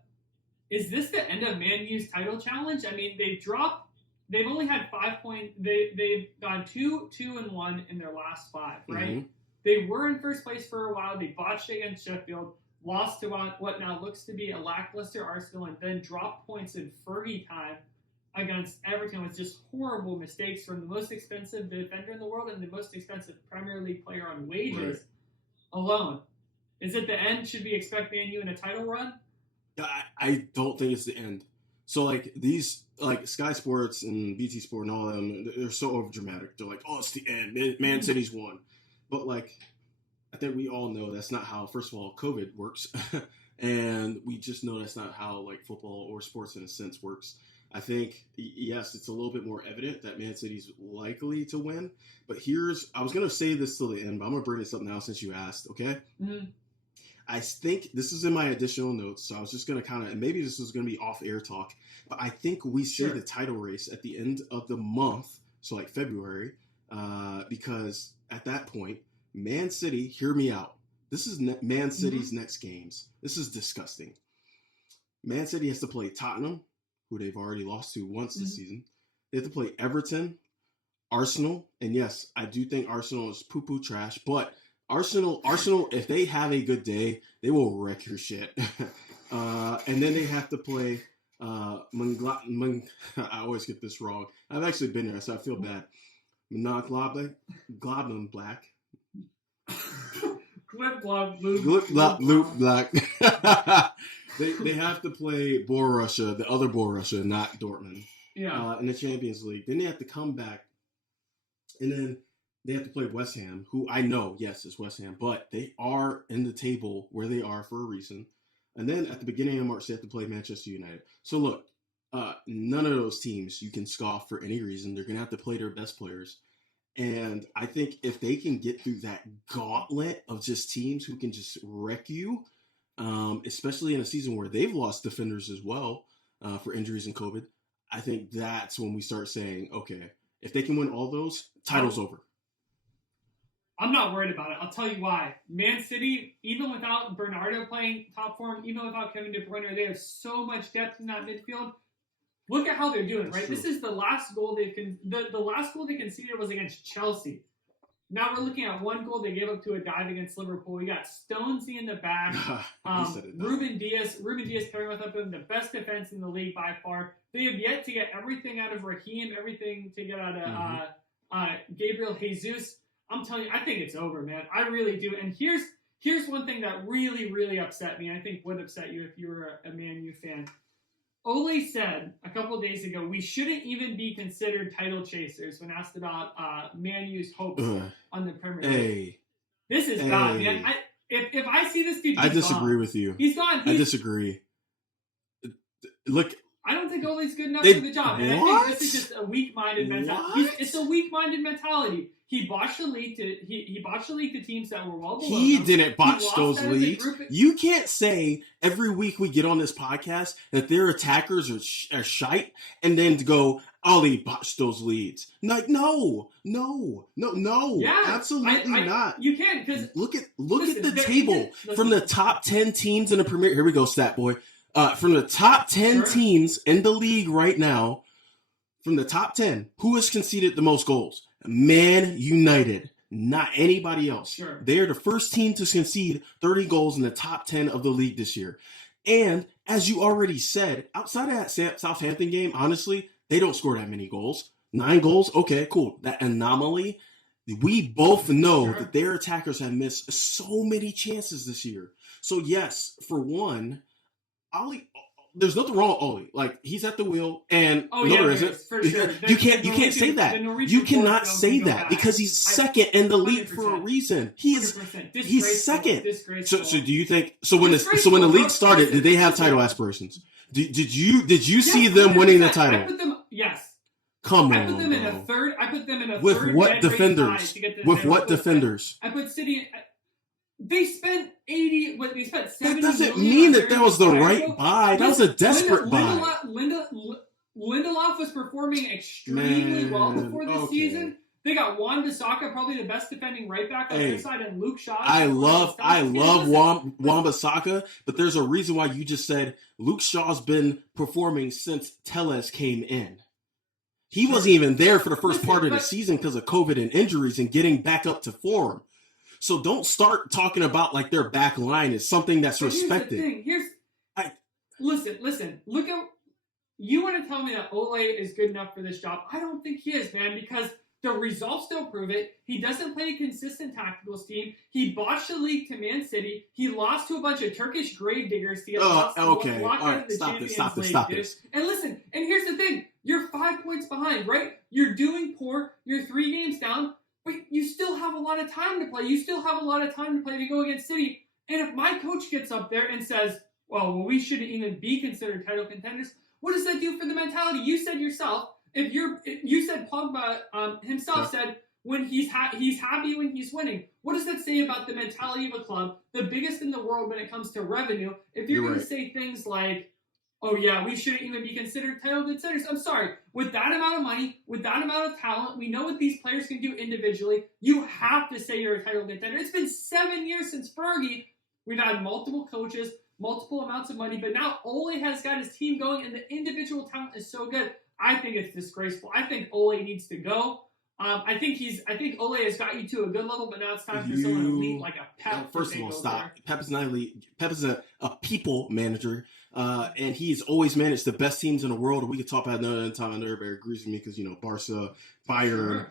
is this the end of Man U's title challenge? I mean, they've only had 5 points. They've gone 2-1 in their last 5, right? Mm-hmm. They were in first place for a while. They botched against Sheffield, lost to what now looks to be a lackluster Arsenal, and then dropped points in Fergie time against Everton with just horrible mistakes from the most expensive defender in the world and the most expensive Premier League player on wages alone. Is it the end? Should we expect Man U in a title run? I don't think it's the end. So like these, like Sky Sports and BT Sport and all of them, they're so overdramatic. They're like, "Oh, it's the end. Man City's won." But like, I think we all know that's not how, first of all, COVID works. And we just know that's not how like football or sports in a sense works. I think, yes, it's a little bit more evident that Man City's likely to win. But I was going to say this till the end, but I'm going to bring this up now since you asked, okay? Mm-hmm. I think this is in my additional notes, so I was just going to and maybe this is going to be off-air talk, but I think we see the title race at the end of the month, so like February, because at that point, Man City, hear me out. This is Man City's next games. This is disgusting. Man City has to play Tottenham, who they've already lost to once this season. They have to play Everton, Arsenal, and yes, I do think Arsenal is poo-poo trash, but Arsenal, if they have a good day, they will wreck your shit. And then they have to play I always get this wrong. I've actually been there, so I feel bad. Globin Black. Glib Black. They have to play Borussia, the other Borussia, not Dortmund, in the Champions League. Then they have to come back, and then they have to play West Ham, who I know, yes, it's West Ham, but they are in the table where they are for a reason. And then at the beginning of March, they have to play Manchester United. So look, none of those teams you can scoff for any reason. They're going to have to play their best players. And I think if they can get through that gauntlet of just teams who can just wreck you, especially in a season where they've lost defenders as well for injuries and COVID, I think that's when we start saying, okay, if they can win all those, title's over. I'm not worried about it. I'll tell you why. Man City, even without Bernardo playing top form, even without Kevin De Bruyne, they have so much depth in that midfield. Look at how they're doing, right? This is the last goal the last goal they conceded was against Chelsea. Now we're looking at one goal they gave up to a dive against Liverpool. We got Stonesy in the back. Ruben Diaz pairing with them, the best defense in the league by far. They have yet to get everything out of Raheem, everything to get out of Gabriel Jesus. I'm telling you, I think it's over, man. I really do. And here's one thing that really, really upset me. I think would upset you if you were a Man U fan. Ole said a couple of days ago, we shouldn't even be considered title chasers when asked about Man U's hopes on the Premier League. This is bad, man. If I see this dude, I disagree with you. He's gone. I disagree. Look, I don't think Ole's good enough for the job. And I think this is just a weak-minded mentality. It's a weak-minded mentality. He botched the league to teams that were well below. He didn't botch those leagues. You can't say every week we get on this podcast that their attackers are shite and then to go, oh, they botched those leads. Like, no, absolutely not. You can, because look at the table from the top 10 teams in the Premier. Here we go, stat boy. From the top 10 teams in the league right now, from the top 10, who has conceded the most goals? Man United, not anybody else. Sure. They are the first team to concede 30 goals in the top 10 of the league this year. And as you already said, outside of that Southampton game, honestly, they don't score that many goals. 9 goals? Okay, cool. That anomaly. We both know that their attackers have missed so many chances this year. So yes, for one, Ollie, there's nothing wrong with Ollie. Like, he's at the wheel, and there isn't. For sure. You can't say that. You cannot say that because he's second in the league for a reason. He's second. So do you think? So when the league started, did they have title aspirations? Did you see them winning the title? I put them. Yes. Come on. I put them in a third. With what defenders? With what defenders? I put City. They spent 80. What they spent 70. That doesn't mean that was the right buy. That was a desperate buy. Lindelof was performing extremely well before this season. They got Wan-Bissaka, probably the best defending right back on their side, and Luke Shaw. I love Wan-Bissaka, but there's a reason why you just said Luke Shaw's been performing since Telles came in. He wasn't even there for the first part of the season because of COVID and injuries and getting back up to form. So don't start talking about like their back line is something that's respected. Listen. Look at, you want to tell me that Ole is good enough for this job? I don't think he is, man, because the results don't prove it. He doesn't play a consistent tactical scheme. He botched the league to Man City. He lost to a bunch of Turkish grave diggers to get locked out of the Champions League. And listen, and here's the thing. You're 5 points behind, right? You're doing poor. You're 3 games down. But you still have a lot of time to play. You still have a lot of time to play to go against City. And if my coach gets up there and says, well, we shouldn't even be considered title contenders, what does that do for the mentality? You said yourself, you said Pogba himself said when he's happy when he's winning. What does that say about the mentality of a club, the biggest in the world when it comes to revenue? If you're going to say things like, oh yeah, we shouldn't even be considered title contenders. I'm sorry. With that amount of money, with that amount of talent, we know what these players can do individually. You have to say you're a title contender. It's been 7 years since Fergie. We've had multiple coaches, multiple amounts of money, but now Ole has got his team going, and the individual talent is so good. I think it's disgraceful. I think Ole needs to go. I think Ole has got you to a good level, but now it's time for someone elite like a Pep. First of all, stop. Pep is not elite. Pep is a people manager, and he's always managed the best teams in the world. We could talk about another time, and everybody agrees with me because Barca, Bayern,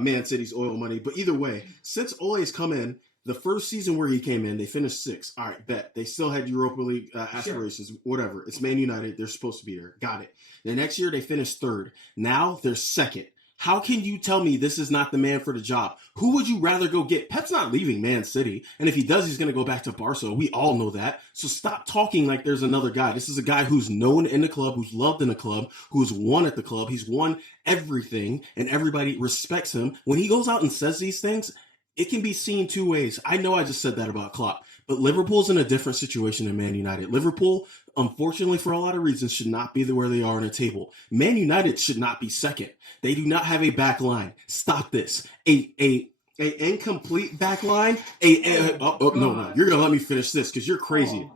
Man City's oil money. But either way, since Ole has come in, the first season where he came in, they finished 6th. All right, bet. They still had Europa League aspirations, whatever. It's Man United. They're supposed to be there. Got it. The next year, they finished 3rd. Now, they're 2nd. How can you tell me this is not the man for the job? Who would you rather go get? Pep's not leaving Man City. And if he does, he's going to go back to Barca. We all know that. So stop talking like there's another guy. This is a guy who's known in the club, who's loved in the club, who's won at the club. He's won everything, and everybody respects him. When he goes out and says these things, it can be seen 2 ways. I know I just said that about Klopp, but Liverpool's in a different situation than Man United. Liverpool, unfortunately, for a lot of reasons, should not be where they are on the table. Man United should not be 2nd. They do not have a back line. Stop this. A incomplete back line. No. You're gonna let me finish this because you're crazy.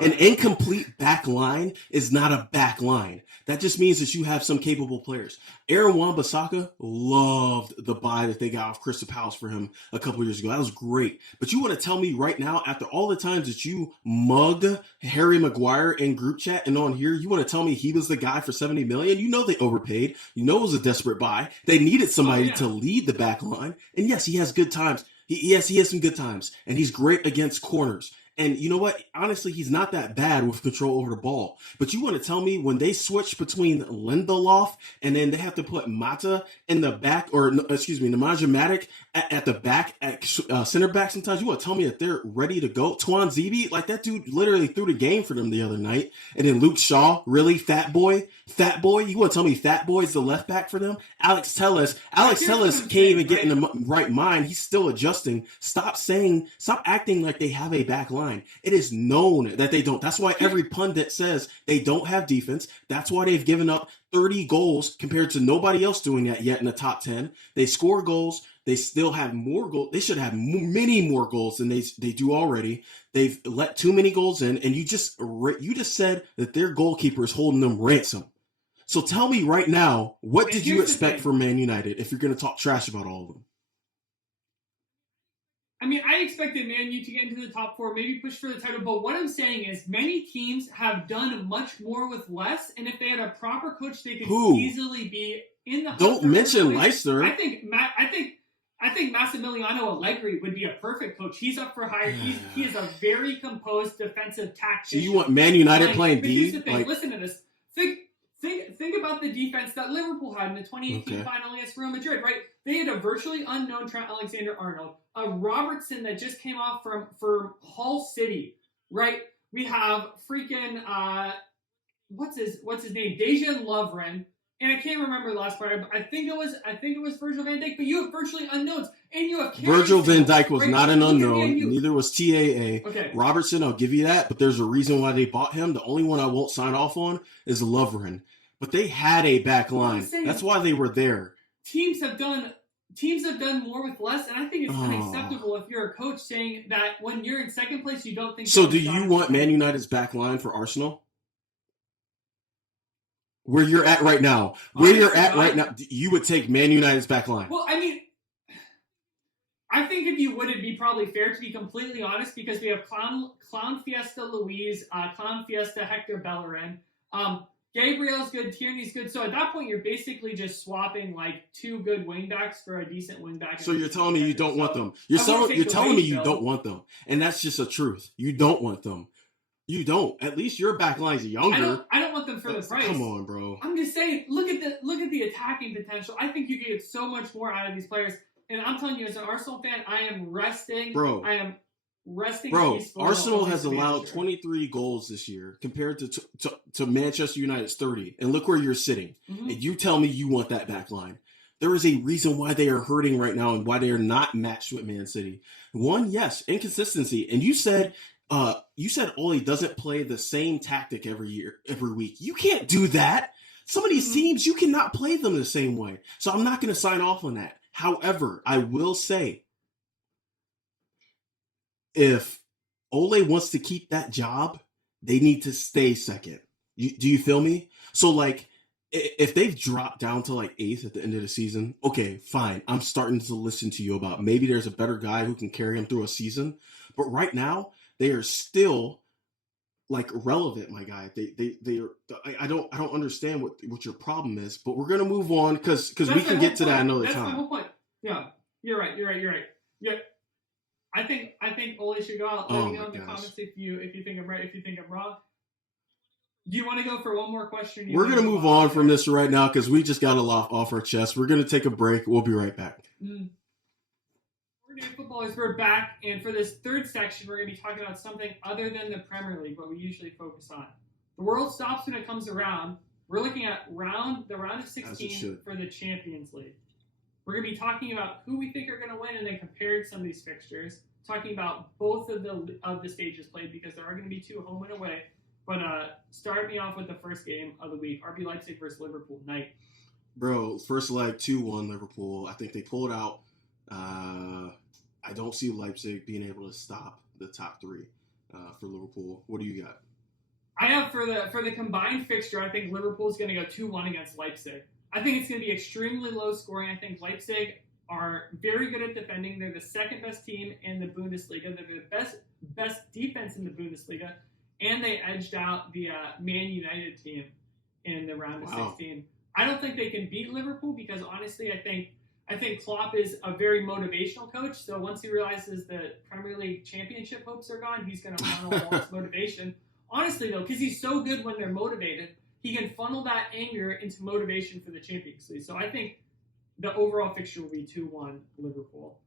An incomplete back line is not a back line. That just means that you have some capable players. Aaron Wan-Bissaka loved the buy that they got off Crystal Palace for him a couple years ago. That was great. But you want to tell me right now, after all the times that you mugged Harry Maguire in group chat and on here, you want to tell me he was the guy for $70 million? You know they overpaid. You know it was a desperate buy. They needed somebody to lead the back line. And yes, he has good times. He has some good times. And he's great against corners. And you know what? Honestly, he's not that bad with control over the ball. But you want to tell me when they switch between Lindelof and then they have to put Mata in the back, Nemanja Matic at the back, at center back sometimes, you want to tell me that they're ready to go? Tuan Zebe, like that dude literally threw the game for them the other night. And then Luke Shaw, really? Fat boy? You want to tell me Fat Boy is the left back for them? Alex Telles can't even get in the right mind. He's still adjusting. Stop acting like they have a back line. It is known that they don't. That's why every pundit says they don't have defense. That's why they've given up 30 goals compared to nobody else doing that yet in the top 10. They score goals. They still have more goals. They should have many more goals than they do already. They've let too many goals in, and you just said that their goalkeeper is holding them ransom. So tell me right now, what did you expect from Man United if you're going to talk trash about all of them? I mean, I expected Man U to get into the top 4, maybe push for the title. But what I'm saying is many teams have done much more with less. And if they had a proper coach, they could easily be in the... Don't mention Leicester. I think I think Massimiliano Allegri would be a perfect coach. He's up for hire. He is a very composed defensive tactician. So you want Man United playing but D? Here's the thing. Listen to this. Think about the defense that Liverpool had in the 2018 final against Real Madrid, right? They had a virtually unknown Trent Alexander-Arnold, a Robertson that just came off from Hull City, right? We have freaking what's his name? Dejan Lovren. And I can't remember the last part. I think it was Virgil van Dijk. But you have virtually unknowns, and you have Virgil van Dijk was right? not an unknown. Neither was TAA. Okay. Robertson, I'll give you that. But there's a reason why they bought him. The only one I won't sign off on is Lovren. But they had a back line. That's why they were there. Teams have done more with less, and I think it's unacceptable if you're a coach saying that when you're in second place, you don't think. So, do you want Man United's back line for Arsenal? Where you're at right now, you would take Man United's back line. Well, I mean, I think if you would, it'd be probably fair to be completely honest, because we have Clown Fiesta Luis, Clown Fiesta Hector Bellerin. Gabriel's good, Tierney's good. So at that point, you're basically just swapping like two good wingbacks for a decent wingback. So you're telling me you don't want them. You're telling me you don't want them, and that's just a truth. You don't want them. You don't. At least your back line's younger. I don't want them for the price. Come on, bro. I'm just saying. Look at the attacking potential. I think you could get so much more out of these players. And I'm telling you, as an Arsenal fan, I am resting. Bro, I am resting. Bro, Arsenal has allowed 23 goals this year compared to Manchester United's 30. And look where you're sitting. Mm-hmm. And you tell me you want that back line. There is a reason why they are hurting right now and why they are not matched with Man City. One, yes, inconsistency. And you said Ole doesn't play the same tactic every week. You can't do that. Some of these teams, you cannot play them the same way. So I'm not going to sign off on that. However, I will say, if Ole wants to keep that job, they need to stay second. Do you feel me? So, like, if they've dropped down to, like, 8th at the end of the season, okay, fine. I'm starting to listen to you about maybe there's a better guy who can carry him through a season. But right now, they are still, like, relevant, my guy. They are. I don't understand what your problem is, but we're gonna move on because we can get to that another time. That's the whole point. Yeah, you're right. Yeah, I think Ole should go out. Let me know in the comments if you think I'm right, if you think I'm wrong. Do you want to go for one more question? We're gonna move on from this right now because we just got a lot off our chest. We're gonna take a break. We'll be right back. Footballers, we're back, and for this third section, we're going to be talking about something other than the Premier League, what we usually focus on. The world stops when it comes around. We're looking at the round of 16 for the Champions League. We're going to be talking about who we think are going to win, and then compared some of these fixtures, talking about both of the stages played, because there are going to be two, home and away. But start me off with the first game of the week, RB Leipzig versus Liverpool. Night. Bro, first leg 2-1 Liverpool. I think they pulled out. I don't see Leipzig being able to stop the top three for Liverpool. What do you got? I have for the combined fixture, I think Liverpool's going to go 2-1 against Leipzig. I think it's going to be extremely low scoring. I think Leipzig are very good at defending. They're the second best team in the Bundesliga. They're the best defense in the Bundesliga, and they edged out the Man United team in the round of 16. I don't think they can beat Liverpool because honestly, I think Klopp is a very motivational coach. So once he realizes the Premier League championship hopes are gone, he's going to funnel all his motivation. Honestly, though, because he's so good when they're motivated, he can funnel that anger into motivation for the Champions League. So I think the overall fixture will be 2-1 Liverpool.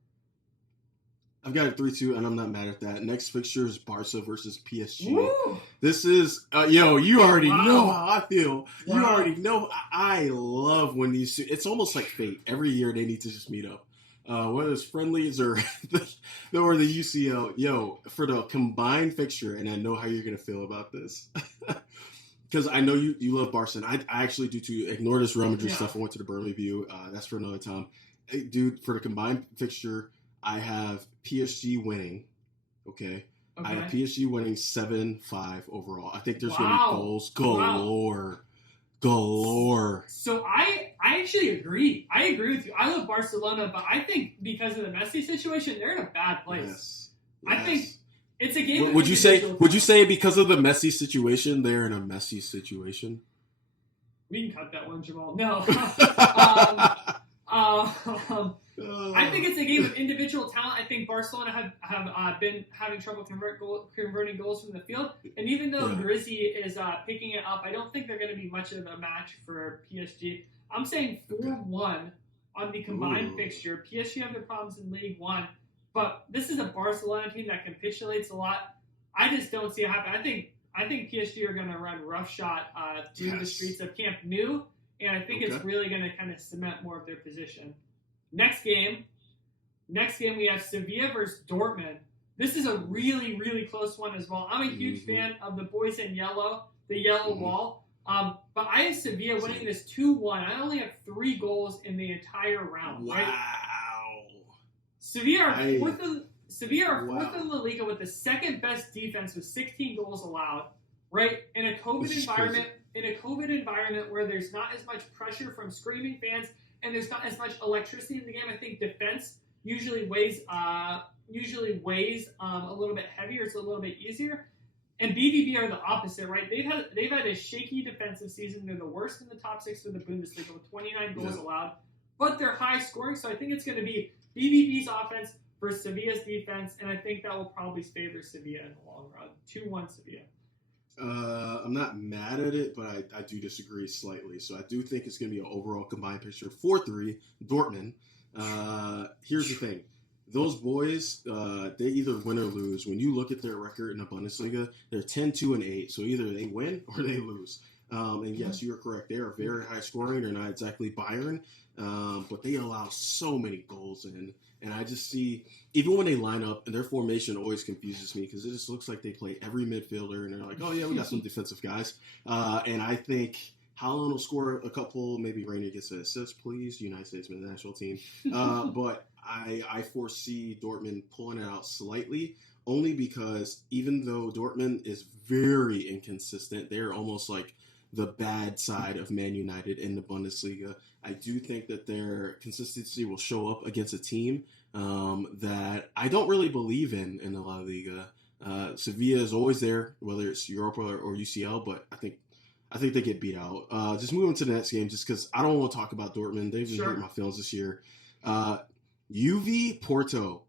I've got a 3-2, and I'm not mad at that. Next fixture is Barca versus PSG. Woo! This is, you already know how I feel. Wow. You already know. I love when these, it's almost like fate. Every year they need to just meet up. Whether it's friendlies or the UCL. Yo, for the combined fixture, and I know how you're going to feel about this. Because I know you love Barca, and I actually do too. Ignore this Real Madrid stuff. I went to the Burnley View. That's for another time. Hey, dude, for the combined fixture, I have PSG winning, okay? I have PSG winning 7-5 overall. I think there's going to be goals galore. So I actually agree. I agree with you. I love Barcelona, but I think because of the Messi situation, they're in a bad place. Yes. I think it's a game. Would you say because of the Messi situation, they're in a messy situation? We can cut that one, Jamal. No. I think it's a game of individual talent. I think Barcelona have been having trouble converting goals from the field. And even though Grizzy is picking it up, I don't think they're going to be much of a match for PSG. I'm saying 4-1 on the combined fixture. PSG have their problems in League One, but this is a Barcelona team that capitulates a lot. I just don't see it happen. I think PSG are going to run roughshod through the streets of Camp Nou, and I think it's really going to kind of cement more of their position. Next game we have Sevilla versus Dortmund. This is a really, really close one as well. I'm a huge fan of the boys in yellow, the yellow wall. But I have Sevilla winning this 2-1. I only have 3 goals in the entire round. Wow. Right? Sevilla are fourth in La Liga with the second best defense with 16 goals allowed. Right? In a COVID environment where there's not as much pressure from screaming fans and there's not as much electricity in the game, I think defense usually weighs a little bit heavier. It's a little bit easier. And BVB are the opposite, right? They've had a shaky defensive season. They're the worst in the top 6 for the Bundesliga with 29 goals allowed, but they're high scoring. So I think it's going to be BVB's offense versus Sevilla's defense, and I think that will probably favor Sevilla in the long run. 2-1 Sevilla. I'm not mad at it, but I do disagree slightly. So I do think it's going to be an overall combined picture 4-3 Dortmund. Here's the thing. Those boys, they either win or lose. When you look at their record in the Bundesliga, they're 10-2-8. So either they win or they lose. And yes, you're correct. They are very high scoring. They're not exactly Bayern, but they allow so many goals in. And I just see, even when they line up, and their formation always confuses me because it just looks like they play every midfielder, and they're like, oh yeah, we got some defensive guys. And I think Haaland will score a couple, maybe Rainier gets an assist, please, United States men's national team. But I foresee Dortmund pulling it out slightly, only because even though Dortmund is very inconsistent, they're almost like the bad side of Man United in the Bundesliga. I do think that their consistency will show up against a team that I don't really believe in the La Liga. Sevilla is always there, whether it's Europa or UCL, but I think they get beat out. Just moving to the next game, just because I don't want to talk about Dortmund. They've been hurting my feelings this year. Juve Porto.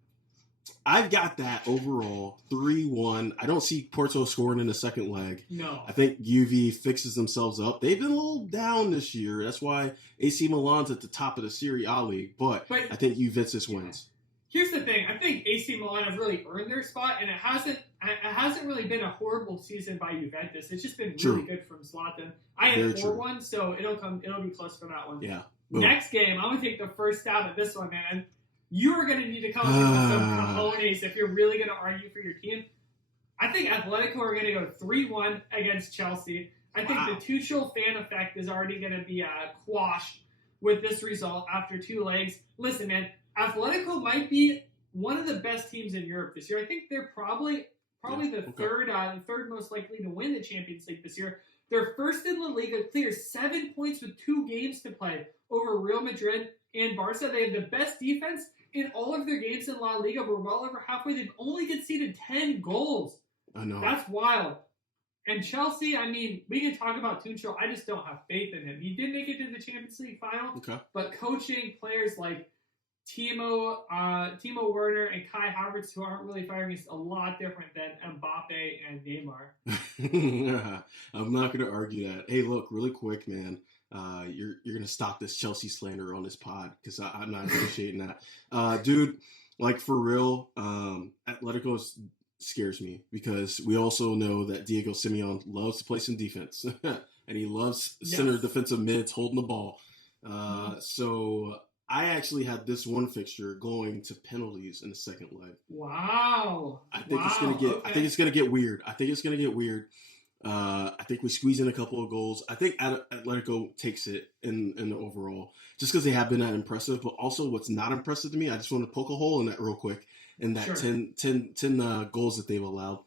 I've got that overall 3-1. I don't see Porto scoring in the second leg. No. I think Juve fixes themselves up. They've been a little down this year. That's why AC Milan's at the top of the Serie A league. But I think Juventus wins. Here's the thing. I think AC Milan have really earned their spot, and it hasn't really been a horrible season by Juventus. It's just been really good from Zlatan. I had 4-1, so it'll be close for that one. Yeah. Boom. Next game, I'm gonna take the first stab at this one, man. You are going to need to come up with some cojones if you're really going to argue for your team. I think Atletico are going to go 3-1 against Chelsea. I think the Tuchel fan effect is already going to be quashed with this result after 2 legs. Listen, man, Atletico might be one of the best teams in Europe this year. I think they're probably the third most likely to win the Champions League this year. They're first in La Liga, clears 7 points with 2 games to play over Real Madrid and Barca. They have the best defense in all of their games in La Liga. We're well over halfway. They've only conceded 10 goals. I know. That's wild. And Chelsea, I mean, we can talk about Tuchel. I just don't have faith in him. He did make it to the Champions League final, but coaching players like Timo Werner and Kai Havertz, who aren't really firing, is a lot different than Mbappe and Neymar. I'm not going to argue that. Hey, look, really quick, man. You're gonna stop this Chelsea slander on this pod because I'm not appreciating that, dude. Like for real, Atletico scares me because we also know that Diego Simeone loves to play some defense and he loves center defensive mids holding the ball. So I actually had this one fixture going to penalties in the second leg. Wow! I think it's gonna get. Okay. I think it's gonna get weird. I think we squeeze in a couple of goals. I think Atletico takes it in the overall, just because they have been that impressive. But also, what's not impressive to me, I just want to poke a hole in that real quick, in that 10 goals that they've allowed.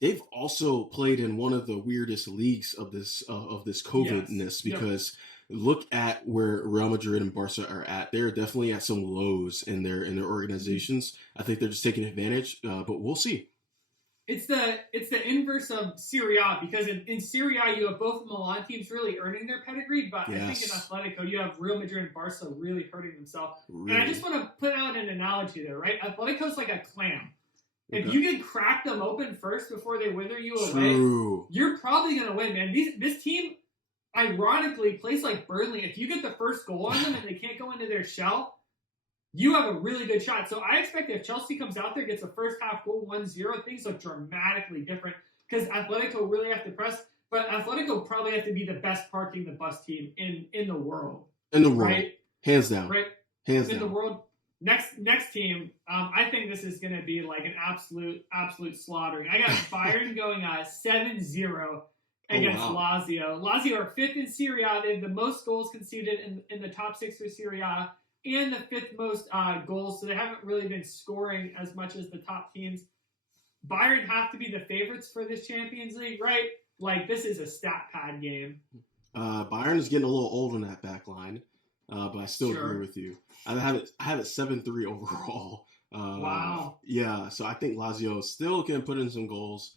They've also played in one of the weirdest leagues of this COVID-ness because look at where Real Madrid and Barca are at. They're definitely at some lows in their organizations. I think they're just taking advantage, but we'll see. It's the inverse of Serie A, because in Serie A you have both Milan teams really earning their pedigree, but I think in Atletico you have Real Madrid and Barca really hurting themselves. Really? And I just want to put out an analogy there, right? Atletico's like a clam. If you can crack them open first before they wither you away, you're probably going to win, man. This team, ironically, plays like Burnley. If you get the first goal on them and they can't go into their shell, you have a really good shot. So I expect if Chelsea comes out there, gets a first half goal 1-0, things look dramatically different because Atletico really have to press. But Atletico probably have to be the best parking the bus team in the world. In the world. Right? Hands down. Right? Hands in down. The world. Next team, I think this is going to be like an absolute slaughtering. I got Bayern going 7-0 against Lazio. Lazio are 5th in Serie A. They have the most goals conceded in the top 6 for Serie A and the 5th most goals, so they haven't really been scoring as much as the top teams. Bayern have to be the favorites for this Champions League, right? Like, this is a stat pad game. Bayern is getting a little old in that back line, but I still agree with you. I have it 7-3 overall. Wow. Yeah, so I think Lazio still can put in some goals,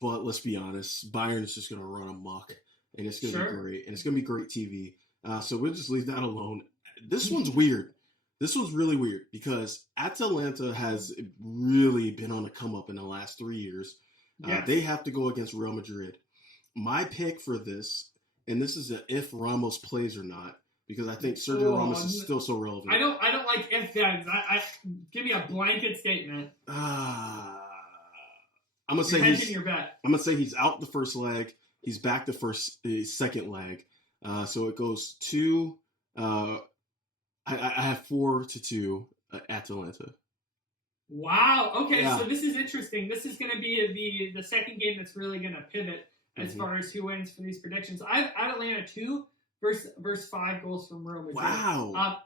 but let's be honest, Bayern is just going to run amok, and it's going to be great, and it's going to be great TV. So we'll just leave that alone. This one's weird. This one's really weird because Atalanta has really been on a come up in the last 3 years. Yes. They have to go against Real Madrid. My pick for this, and this is an if Ramos plays or not, because I think Sergio Ramos is still so relevant. I don't like if thens. I give me a blanket statement. I'm gonna say he's out the first leg. He's back the second leg. So it goes 2. I have 4-2 Atalanta. Wow. Okay, so this is interesting. This is going to be the second game that's really going to pivot as far as who wins for these predictions. I have Atalanta 2 versus 5 goals from Real Madrid. Wow.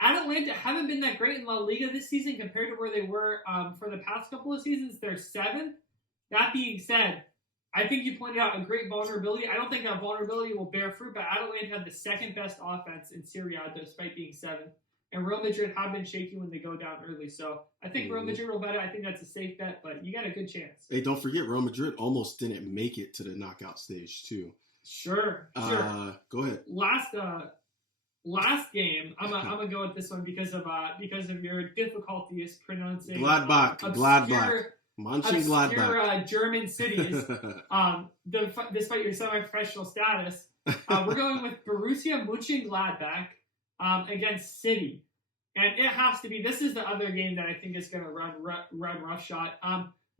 Atalanta haven't been that great in La Liga this season compared to where they were for the past couple of seasons. They're 7th. That being said, I think you pointed out a great vulnerability. I don't think that vulnerability will bear fruit, but Atalanta had the second best offense in Serie A despite being 7th. And Real Madrid have been shaky when they go down early. So I think Real Madrid will bet it. I think that's a safe bet, but you got a good chance. Hey, don't forget, Real Madrid almost didn't make it to the knockout stage, too. Sure. Go ahead. Last game, I'm gonna go with this one because of your difficulties pronouncing Gladbach. Obscure German cities. Despite your semi-professional status, we're going with Borussia Mönchengladbach against City, and it has to be. This is the other game that I think is going to run roughshod.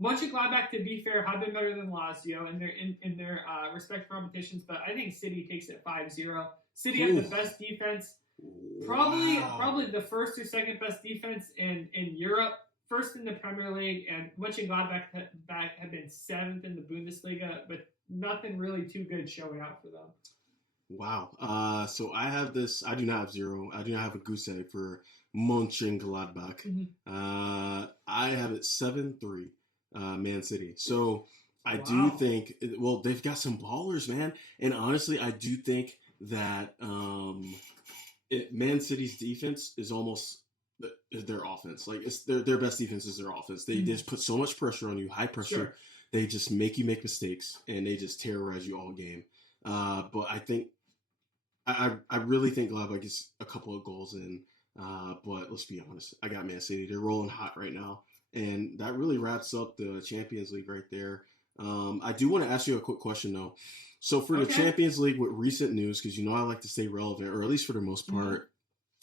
Mönchengladbach, to be fair, have been better than Lazio in their respective competitions, but I think City takes it 5-0. City have the best defense, probably the first or second best defense in Europe. First in the Premier League, and Mönchengladbach have been 7th in the Bundesliga, with nothing really too good showing out for them. Wow. So I have this. I do not have 0. I do not have a goose egg for Mönchengladbach. I have it 7-3, Man City. So I do think, well, they've got some ballers, man. And honestly, I do think that Man City's defense is almost their offense. Like, it's their best defense is their offense. They just put so much pressure on you, high pressure. Sure. They just make you make mistakes, and they just terrorize you all game. But I think I really think Gladbach gets a couple of goals in. But let's be honest, I got Man City. They're rolling hot right now, and that really wraps up the Champions League right there. I do want to ask you a quick question though. So for the Champions League, with recent news, because I like to stay relevant, or at least for the most part.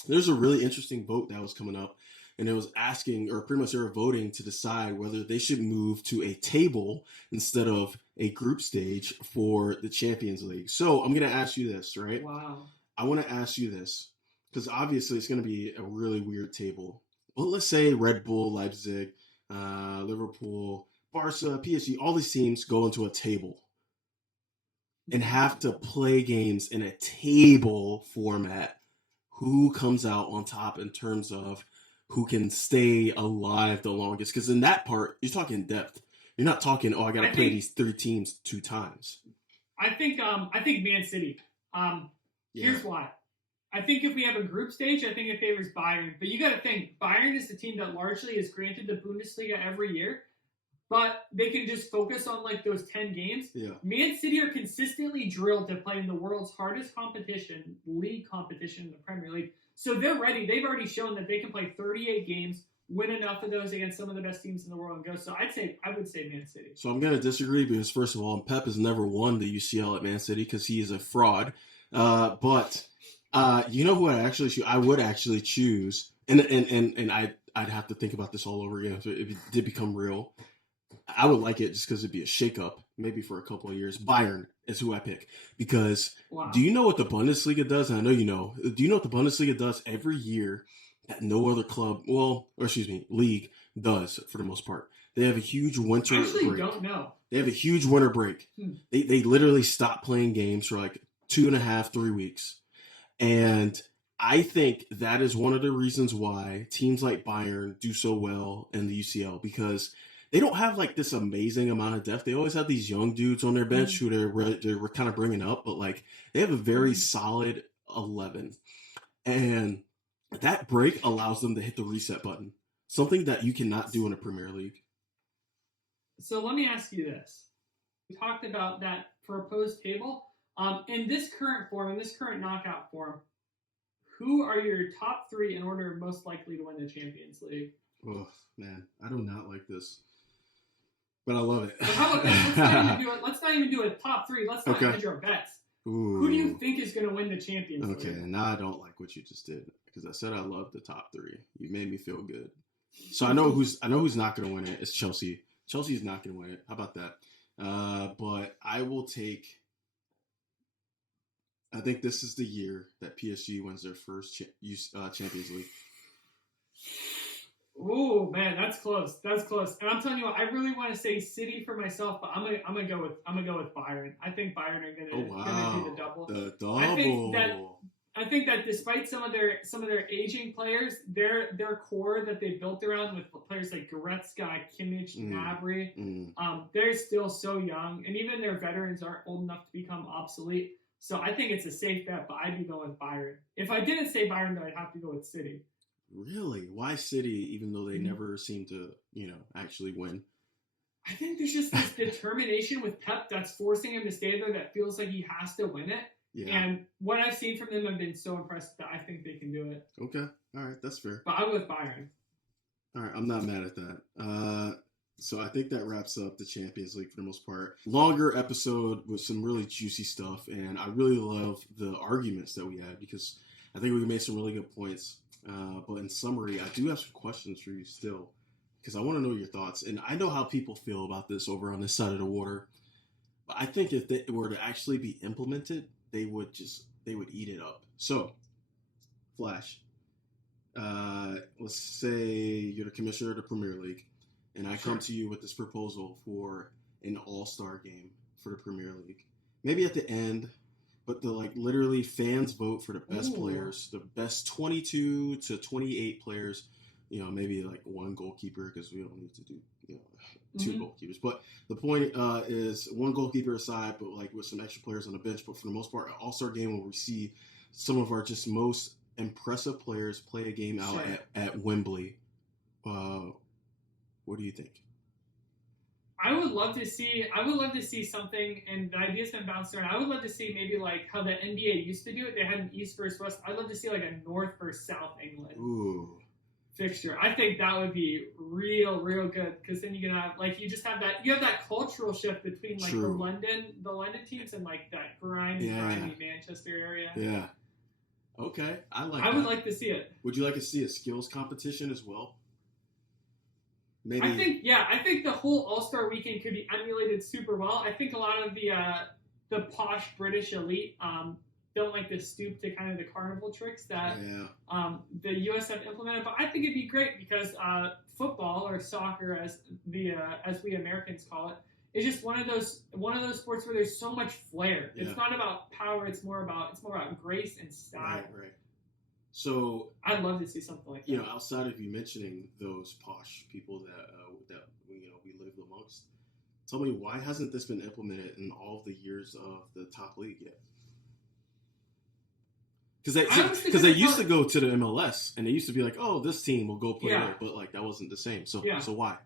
There's a really interesting vote that was coming up, and it was asking, or pretty much they were voting to decide whether they should move to a table instead of a group stage for the Champions League. So I'm going to ask you this, right? Wow. I want to ask you this, because obviously it's going to be a really weird table. Well, let's say Red Bull, Leipzig, Liverpool, Barca, PSG, all these teams go into a table and have to play games in a table format. Who comes out on top in terms of who can stay alive the longest? Because in that part, you're talking depth. You're not talking, I got to play these 3 teams 2 times. I think Man City. Here's why. I think if we have a group stage, I think it favors Bayern. But you got to think, Bayern is the team that largely is granted the Bundesliga every year. but they can just focus on like those 10 games. Yeah. Man City are consistently drilled to play in the world's hardest competition, league competition in the Premier League. So they're ready. They've already shown that they can play 38 games, win enough of those against some of the best teams in the world, and go. So I would say Man City. So I'm going to disagree because, first of all, Pep has never won the UCL at Man City because he is a fraud. But you know who I would actually choose, and I'd have to think about this all over again if it did become real. I would like it just because it'd be a shakeup, maybe for a couple of years. Bayern is who I pick because do you know what the Bundesliga does? And I know you know. Do you know what the Bundesliga does every year that no other league does for the most part? They have a huge winter break. I actually don't know. They have a huge winter break. They literally stop playing games for like 2.5, 3 weeks. And I think that is one of the reasons why teams like Bayern do so well in the UCL because they don't have like this amazing amount of depth. They always have these young dudes on their bench who they're kind of bringing up, but like they have a very solid 11. And that break allows them to hit the reset button, something that you cannot do in a Premier League. So let me ask you this. We talked about that proposed table. In this current form, in this current knockout form, who are your top 3 in order of most likely to win the Champions League? Oh, man. I do not like this. But I love it. But how about this? Let's not even do a top 3. Let's not hedge our bets. Ooh. Who do you think is going to win the Champions League? Okay, now I don't like what you just did because I said I love the top 3. You made me feel good. So I know who's not going to win it. It's Chelsea. Chelsea's not going to win it. How about that? But I will take. I think this is the year that PSG wins their first Champions League. Oh man, that's close. That's close. And I'm telling you what, I really want to say City for myself, but I'm gonna go with Bayern. I think Bayern are gonna do the double. The double. I think that despite some of their aging players, their core that they built around with players like Goretzka, Kimmich, Gnabry, they're still so young, and even their veterans aren't old enough to become obsolete. So I think it's a safe bet, but I'd be going with Bayern. If I didn't say Bayern, though, I'd have to go with City. Really? Why City, even though they never seem to, actually win? I think there's just this determination with Pep that's forcing him to stay there that feels like he has to win it. Yeah. And what I've seen from them, I've been so impressed that I think they can do it. Okay. All right. That's fair. But I'm with Bayern. All right. I'm not mad at that. So I think that wraps up the Champions League for the most part. Longer episode with some really juicy stuff. And I really love the arguments that we had because I think we made some really good points. But in summary, I do have some questions for you still because I want to know your thoughts. And I know how people feel about this over on this side of the water. But I think if they were to actually be implemented, they would eat it up. So, Flash, let's say you're the commissioner of the Premier League. And I come to you with this proposal for an all-star game for the Premier League. Maybe at the end, but literally fans vote for the best players, the best 22 to 28 players. Maybe like one goalkeeper because we don't need to do 2 goalkeepers. But the point is one goalkeeper aside, but with some extra players on the bench. But for the most part, an all-star game where we see some of our just most impressive players play a game out at Wembley. What do you think? I would love to see something, and the idea's been bounced around. I would love to see maybe like how the NBA used to do it. They had an East versus West. I'd love to see like a North versus South England fixture. I think that would be real good because then you can have you have that cultural shift between the London teams and that grimy Manchester area. Yeah. Okay, I would like to see it. Would you like to see a skills competition as well? Maybe. I think the whole All-Star weekend could be emulated super well. I think a lot of the posh British elite don't like to stoop to kind of the carnival tricks that the US have implemented. But I think it'd be great because football or soccer, as we Americans call it, is just one of those sports where there's so much flair. Yeah. It's not about power. It's more about grace and style. Right. So I'd love to see something like that. Outside of you mentioning those posh people that we live amongst, tell me why hasn't this been implemented in all the years of the top league yet? Because they used to go to the MLS and they used to be like, oh, this team will go play there, but that wasn't the same. So why?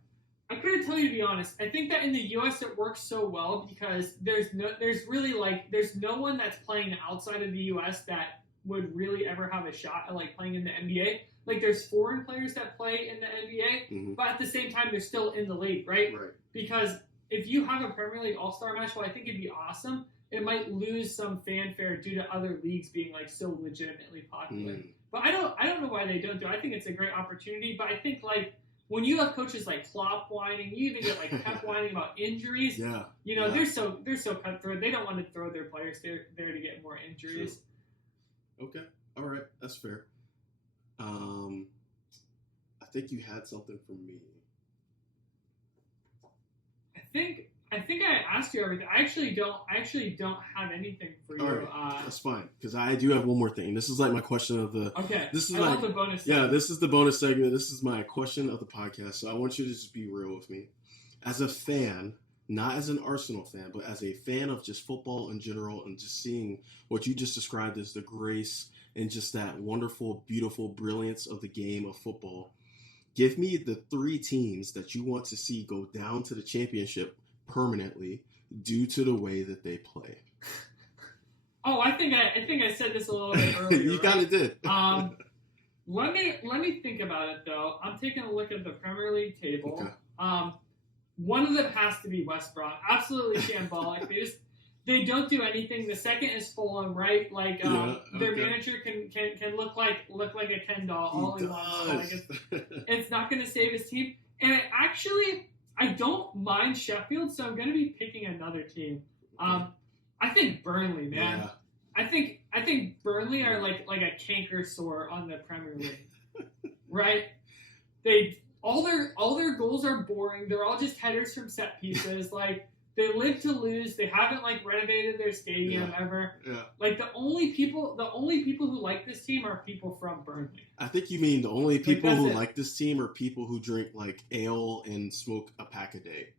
I couldn't tell you to be honest. I think that in the U.S. it works so well because there's no one that's playing outside of the U.S. that would really ever have a shot at like playing in the NBA. Like there's foreign players that play in the NBA, but at the same time they're still in the league, right? Right. Because if you have a Premier League All-Star match, well, I think it'd be awesome. It might lose some fanfare due to other leagues being like so legitimately popular. But I don't know why they don't do it. I think it's a great opportunity. But I think like when you have coaches like Klopp whining, you even get like Pep whining about injuries. Yeah. They're so cutthroat. They don't want to throw their players there to get more injuries. True. Okay. All right. That's fair. I think you had something for me. I think I asked you everything. I actually don't have anything for you. All right. That's fine because I do have one more thing. This is like my question of the. Okay. This is I love the bonus segment. Yeah, this is the bonus segment. This is my question of the podcast. So I want you to just be real with me, as a fan, not as an Arsenal fan, but as a fan of just football in general, and just seeing what you just described as the grace and just that wonderful, beautiful brilliance of the game of football. Give me the 3 teams that you want to see go down to the championship permanently due to the way that they play. Oh, I think I said this a little bit earlier. You kind of did. Let me think about it though. I'm taking a look at the Premier League table. Okay. One of them has to be West Brom. Absolutely shambolic. They don't do anything. The second is Fulham, right? Like their manager can look like a Ken doll all he wants. Like it's not going to save his team. And I don't mind Sheffield, so I'm going to be picking another team. I think Burnley, man. Yeah. I think Burnley are like a canker sore on the Premier League, right? All their goals are boring. They're all just headers from set pieces. Like they live to lose. They haven't like renovated their stadium ever. Yeah. Like the only people who like this team are people from Burnley. I think you mean the only people who like this team are people who drink like ale and smoke a pack a day.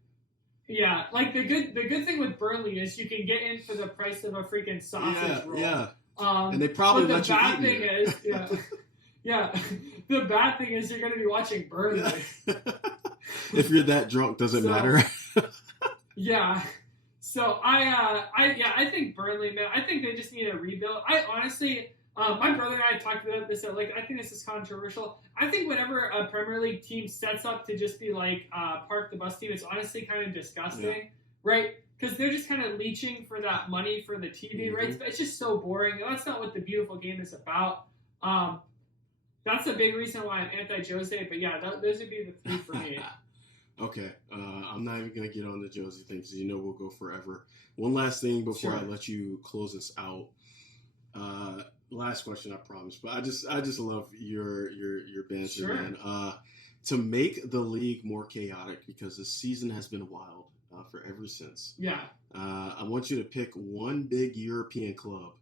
Yeah, like the good thing with Burnley is you can get in for the price of a freaking sausage roll. Yeah. And they probably let you eat it. Yeah. The bad thing is you're going to be watching Burnley. If you're that drunk, doesn't matter. Yeah. So I think Burnley, man. I think they just need a rebuild. I honestly, my brother and I talked about this. Like, I think this is controversial. I think whenever a Premier League team sets up to just be like park the bus team, it's honestly kind of disgusting, right? Because they're just kind of leeching for that money for the TV rights. But it's just so boring. That's not what the beautiful game is about. That's a big reason why I'm anti-Jose. But yeah, those would be the 3 for me. Okay, I'm not even going to get on the Josie thing because we'll go forever. One last thing before I let you close us out. Last question, I promise. But I just love your banter, man. To make the league more chaotic because the season has been wild for ever since. Yeah. I want you to pick one big European club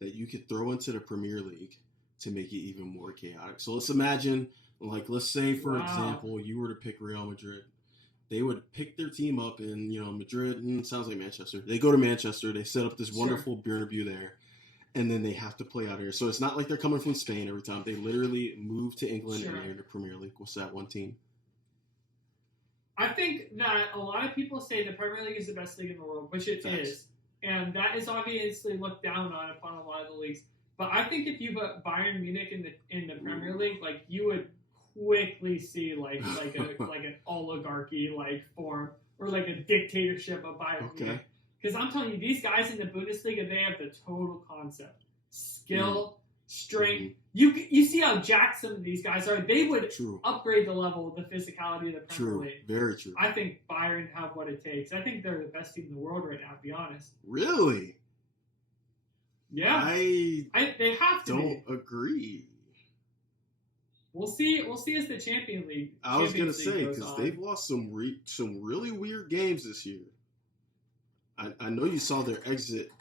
that you could throw into the Premier League to make it even more chaotic. So let's imagine, like, let's say, for example, you were to pick Real Madrid. They would pick their team up in, Madrid, sounds like Manchester. They go to Manchester. They set up this wonderful Bernabeu there, and then they have to play out here. So it's not like they're coming from Spain every time. They literally move to England and they're in the Premier League. What's that one team? I think that a lot of people say the Premier League is the best league in the world, which it is. And that is obviously looked down on upon a lot of the leagues. But I think if you put Bayern Munich in the Premier League, like you would quickly see like an oligarchy like form or like a dictatorship of Bayern Munich. Because I'm telling you, these guys in the Bundesliga, they have the total concept, skill, strength. You see how jacked some of these guys are. They would upgrade the level of the physicality of the Premier League. Very true. I think Bayern have what it takes. I think they're the best team in the world right now, to be honest. Really? Yeah, they have to. Don't agree. We'll see as the Champions League. I was gonna say because they've lost some really weird games this year. I know you saw their exit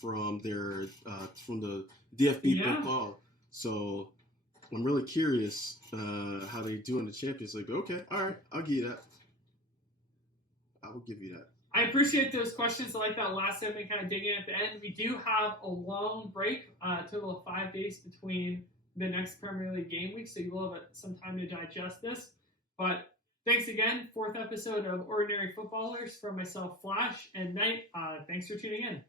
from the DFB football, so I'm really curious how they do in the Champions League. But okay, all right, I'll give you that. I will give you that. I appreciate those questions. I like that last segment kind of digging at the end. We do have a long break, a total of 5 days between the next Premier League game week, so you will have some time to digest this. But Thanks again. 4th episode of Ordinary Footballers from myself, Flash, and Knight. Thanks for tuning in.